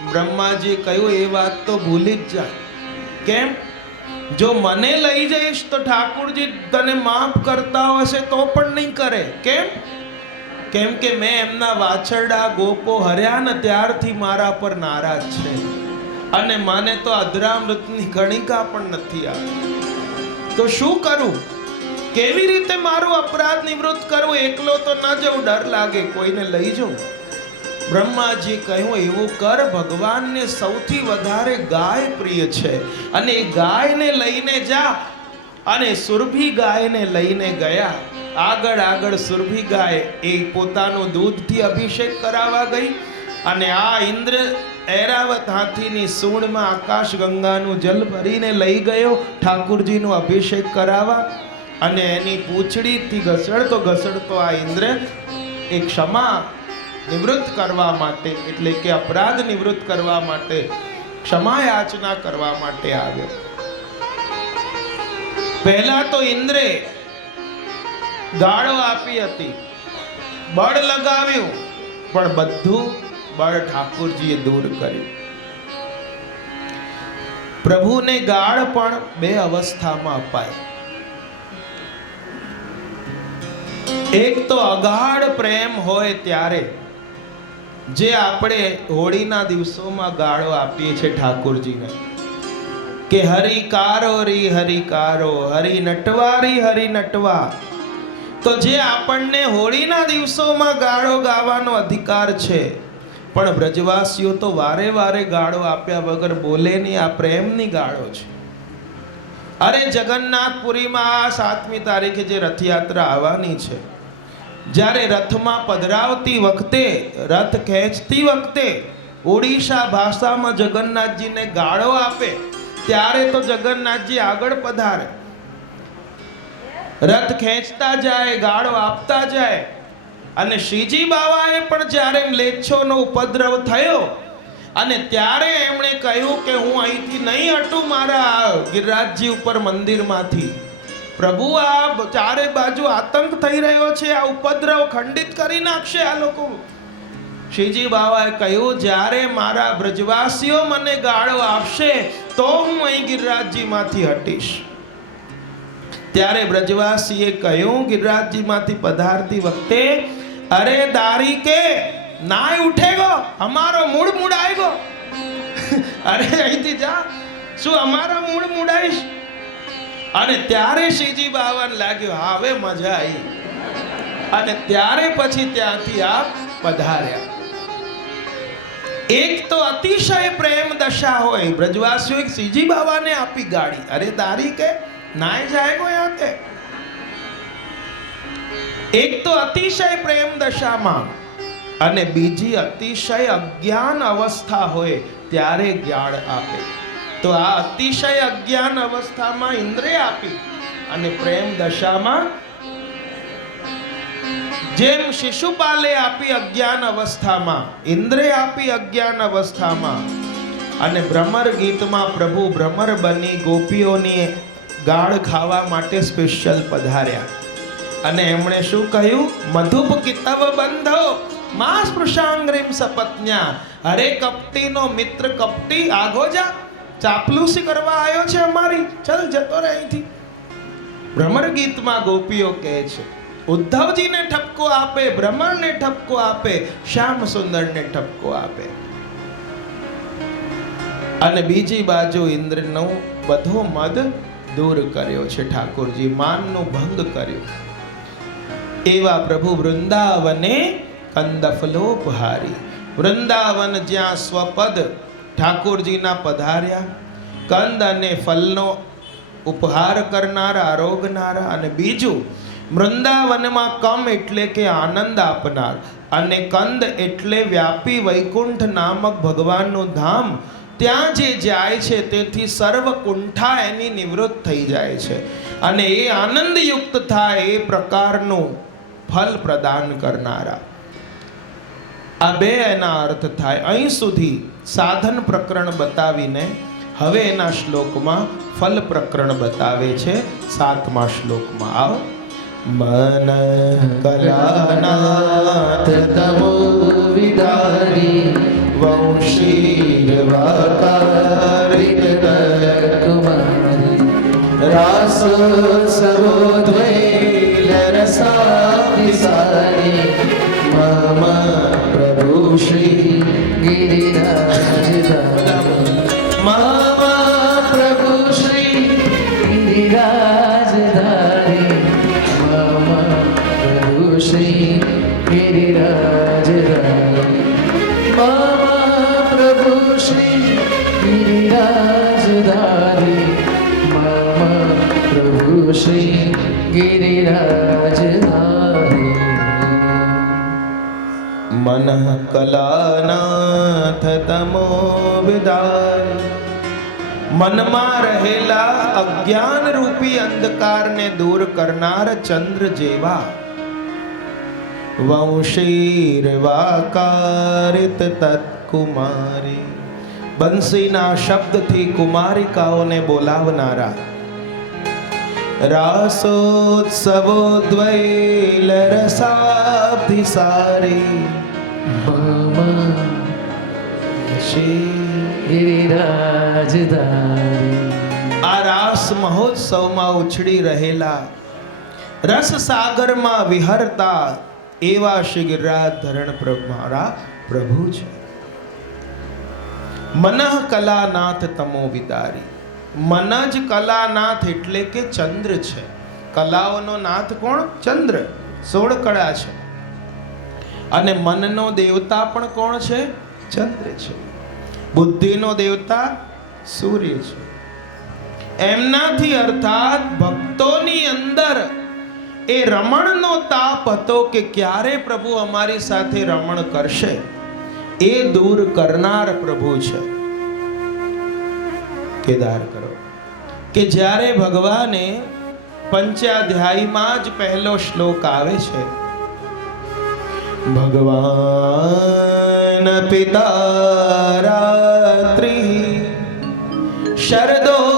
બ્રહ્માજી કહ્યું એ વાત તો ભૂલી જ જા. કેમ? જો મને લઈ જઈશ તો ઠાકોરજી તને માફ કરતા હશે તો પણ નહીં કરે. કેમ? કેમ કે મેં એમના વાછરડા ગોપો હર્યા ને ત્યારથી મારા પર નારાજ છે અને મને તો અધરામૃતની કણિકા પણ નથી આવી. તો શું કરું? કેવી રીતે મારું અપરાધ નિવૃત્ત કરવું? એકલો તો ન જવું, ડર લાગે, કોઈને લઈ જાઉં. બ્રહ્માજી કહ્યું એવું કર, ભગવાનને સૌથી વધારે ગાય પ્રિય છે અને એ ગાયને લઈને જા. અને સુરભી ગાયને લઈને ગયા. આગળ સુરભી ગાય એ પોતાનું દૂધથી અભિષેક કરાવવા ગઈ અને આ ઇન્દ્ર ઐરાવત હાથીની સૂંઢમાં આકાશ ગંગાનું જલ ભરીને લઈ ગયો ઠાકુરજીનો અભિષેક કરાવવા. અને એની પૂંછડીથી ઘસડતો આ ઇન્દ્ર એ ક્ષમા નિવૃત્ત કરવા માટે, એટલે કે અપરાધ નિવૃત્ત કરવા માટે, ક્ષમા યાચના કરવા માટે આવ્યો. પહેલા તો ઇન્દ્રે ગાળો આપી હતી, બળ લગાવ્યું, પણ બધું બળ ઠાકોરજીએ દૂર કર્યું. પ્રભુને ગાળ પણ બે અવસ્થામાં અપાય. એક તો અગાઢ પ્રેમ હોય ત્યારે, જે આપણે હોળીના દિવસોમાં ગાળો આપીએ છીએ ઠાકોરજીને, કે હરિકારો રી હરિકારો, હરિ નટવારી હરિ નટવા. તો જે આપણને હોળીના દિવસોમાં ગાળો ગાવાનો અધિકાર છે, પણ બ્રજવાસીઓ તો વારે વારે ગાળો આપ્યા વગર બોલે નહીં. આ પ્રેમની ગાળો છે. અરે જગન્નાથપુરીમાં આ 7મી તારીખે જે રથયાત્રા આવવાની છે, જ્યારે રથમાં પધરાવતી વખતે, રથ ખેંચતી વખતે ઓડિશા ભાષામાં જગન્નાથજીને ગાળો આપે, ત્યારે તો જગન્નાથજી આગળ પધારે, રથ ખેંચતા જાય, ગાળો આપતા જાય. અને શ્રીજી બાવાએ પણ જ્યારે મ્લેચ્છોનો ઉપદ્રવ થયો અને ત્યારે એમણે કહ્યું કે હું અહીંથી નહીં હટું મારા ગિરિરાજજી ઉપર મંદિરમાંથી. પ્રભુ, આ ચારે બાજુ આતંક થઈ રહ્યો છે, આ ઉપદ્રવ ખંડિત કરી નાખશે આ લોકો. શ્રીજી બાવાએ કહ્યું, જ્યારે મારા બ્રજવાસીઓ મને ગાળો આપશે તો હું અહીં ગિરિરાજજીમાંથી હટીશ. ત્યારે બ્રજવાસીએ કહ્યું ગિરિરાજજીમાંથી પધારતી વખતે, અરે દારી કે નાય ઉઠેગો, હમારો મૂળ મુડાएगो. અરે અહીંથી જા, શું અમારો મૂળ મુડાઈશ? અને ત્યારે શ્રીજી બાવાને લાગ્યું હવે મજા આવી, અને ત્યારે પછી ત્યાંથી આ પધાર્યા. એક તો અતિશય પ્રેમ દશા હોય, બ્રજવાસીઓ શ્રીજી બાવાને આપી ગાડી, અરે દારી કે નાય જાયગો યહાં કે. એક તો અતિશય પ્રેમ દશામાં, અને બીજી અતિશય અજ્ઞાન અવસ્થા હોય ત્યારે જ્ઞાન આપે. તો આ અતિશય અજ્ઞાન અવસ્થામાં ઇન્દ્રે આપી, અને પ્રેમ દશામાં જેમ શિશુપાલે આપી અજ્ઞાન અવસ્થામાં, ઇન્દ્રે આપી અજ્ઞાન અવસ્થામાં. અને ભ્રમર ગીતમાં પ્રભુ ભ્રમર બની ગોપીઓની ગાળ ખાવા માટે સ્પેશિયલ પધાર્યા. અને એમણે શું કહ્યું? મધુપ કિતવ બંધો મા સ્પૃશાંગ્રીમ સપત્ન્યા. અરે કપટીનો મિત્ર કપટી, આગો જા, ચાપલુસી કરવા આવ્યો છે અમારી, ચલ જતો રહે અહીંથી. ભ્રમર ગીતમાં ગોપીઓ કહે છે, ઉદ્ધવજીને ઠપકો આપે, ભ્રમરને ઠપકો આપે, શ્યામ સુંદરને ઠપકો આપે. અને બીજી બાજુ ઇન્દ્રનો બધો મદ દૂર કર્યો છે ઠાકોરજી, માનનો ભંગ કર્યો. એવા પ્રભુ વૃંદાવને કંદફલોપહારી, વૃંદાવન જ્યાં સ્વપદ ઠાકોરજીના પધાર્યા, કંદ અને ફલનો ઉપહાર કરનારા, આરોગનારા. અને બીજું, વૃંદાવનમાં કમ એટલે કે આનંદ આપનાર, અને કંદ એટલે વ્યાપી વૈકુંઠ નામક ભગવાનનું ધામ. ત્યાં જે જાય છે તેથી સર્વ કુંઠા એની નિવૃત્ત થઈ જાય છે, અને એ આનંદયુક્ત થાય એ પ્રકારનું ફલ પ્રદાન કરનારા. આ બે એના અર્થ થાય. અહીં સુધી સાધન પ્રકરણ બતાવીને હવે એના શ્લોકમાં ફલ પ્રકરણ બતાવે છે 7મા શ્લોકમાં. આવો. મન કલાનાથ તમો વિદારી વંશી વાકારિત કુમારી રાસો સરોદ્વૈલ રસાપિસારી મમ પ્રભુ શ્રી ગિરિરાજધારી. મમ પ્રભુ શ્રી ગિરિરાજધારી, મમ પ્રભુ શ્રી ગિરિરાજધારી, મમ પ્રભુ શ્રી ગિરિરાજધારી, મમ પ્રભુ શ્રી ગિરિરાજધારી. મનઃ કલાનાથ તમો વિદારી મનમાં રહેલા અજ્ઞાન રૂપી અંધકારને દૂર કરનાર ચંદ્ર જેવા વંશીર્વાકારિત તત્કુમારી, બંસીના શબ્દથી કુમારિકાઓને બોલાવનારા, રાસોત્સવોદ્વૈલરસાબ્ધિસારી મામા ગિરિરાજધારી. આ રાસ મહોત્સવમાં ઉછળી રહેલા, રસ સાગરમાં વિહરતા એવા શ્રી ગિરિરાજ ધરણ મારા પ્રભુ છે. મનઃ કલાનાથ તમો વિદારી. મન જ કલાનાથ એટલે કે ચંદ્ર છે. કલાઓનો નાથ કોણ? ચંદ્ર. 16 કળા છે. અને મનનો દેવતા પણ કોણ છે? ચંદ્ર છે. બુદ્ધિનો દેવતા સૂર્ય છે. એમનાથી અર્થાત ભક્તોની અંદર એ રમણનો તાપ હતો કે ક્યારે પ્રભુ અમારી સાથે રમણ કરશે, એ દૂર કરનાર પ્રભુ છે. કેદાર કરો કે જ્યારે ભગવાને પંચાધ્યાયમાં જ પહેલો શ્લોક આવે છે, ભગવાન પિતા રાત્રિ શરદો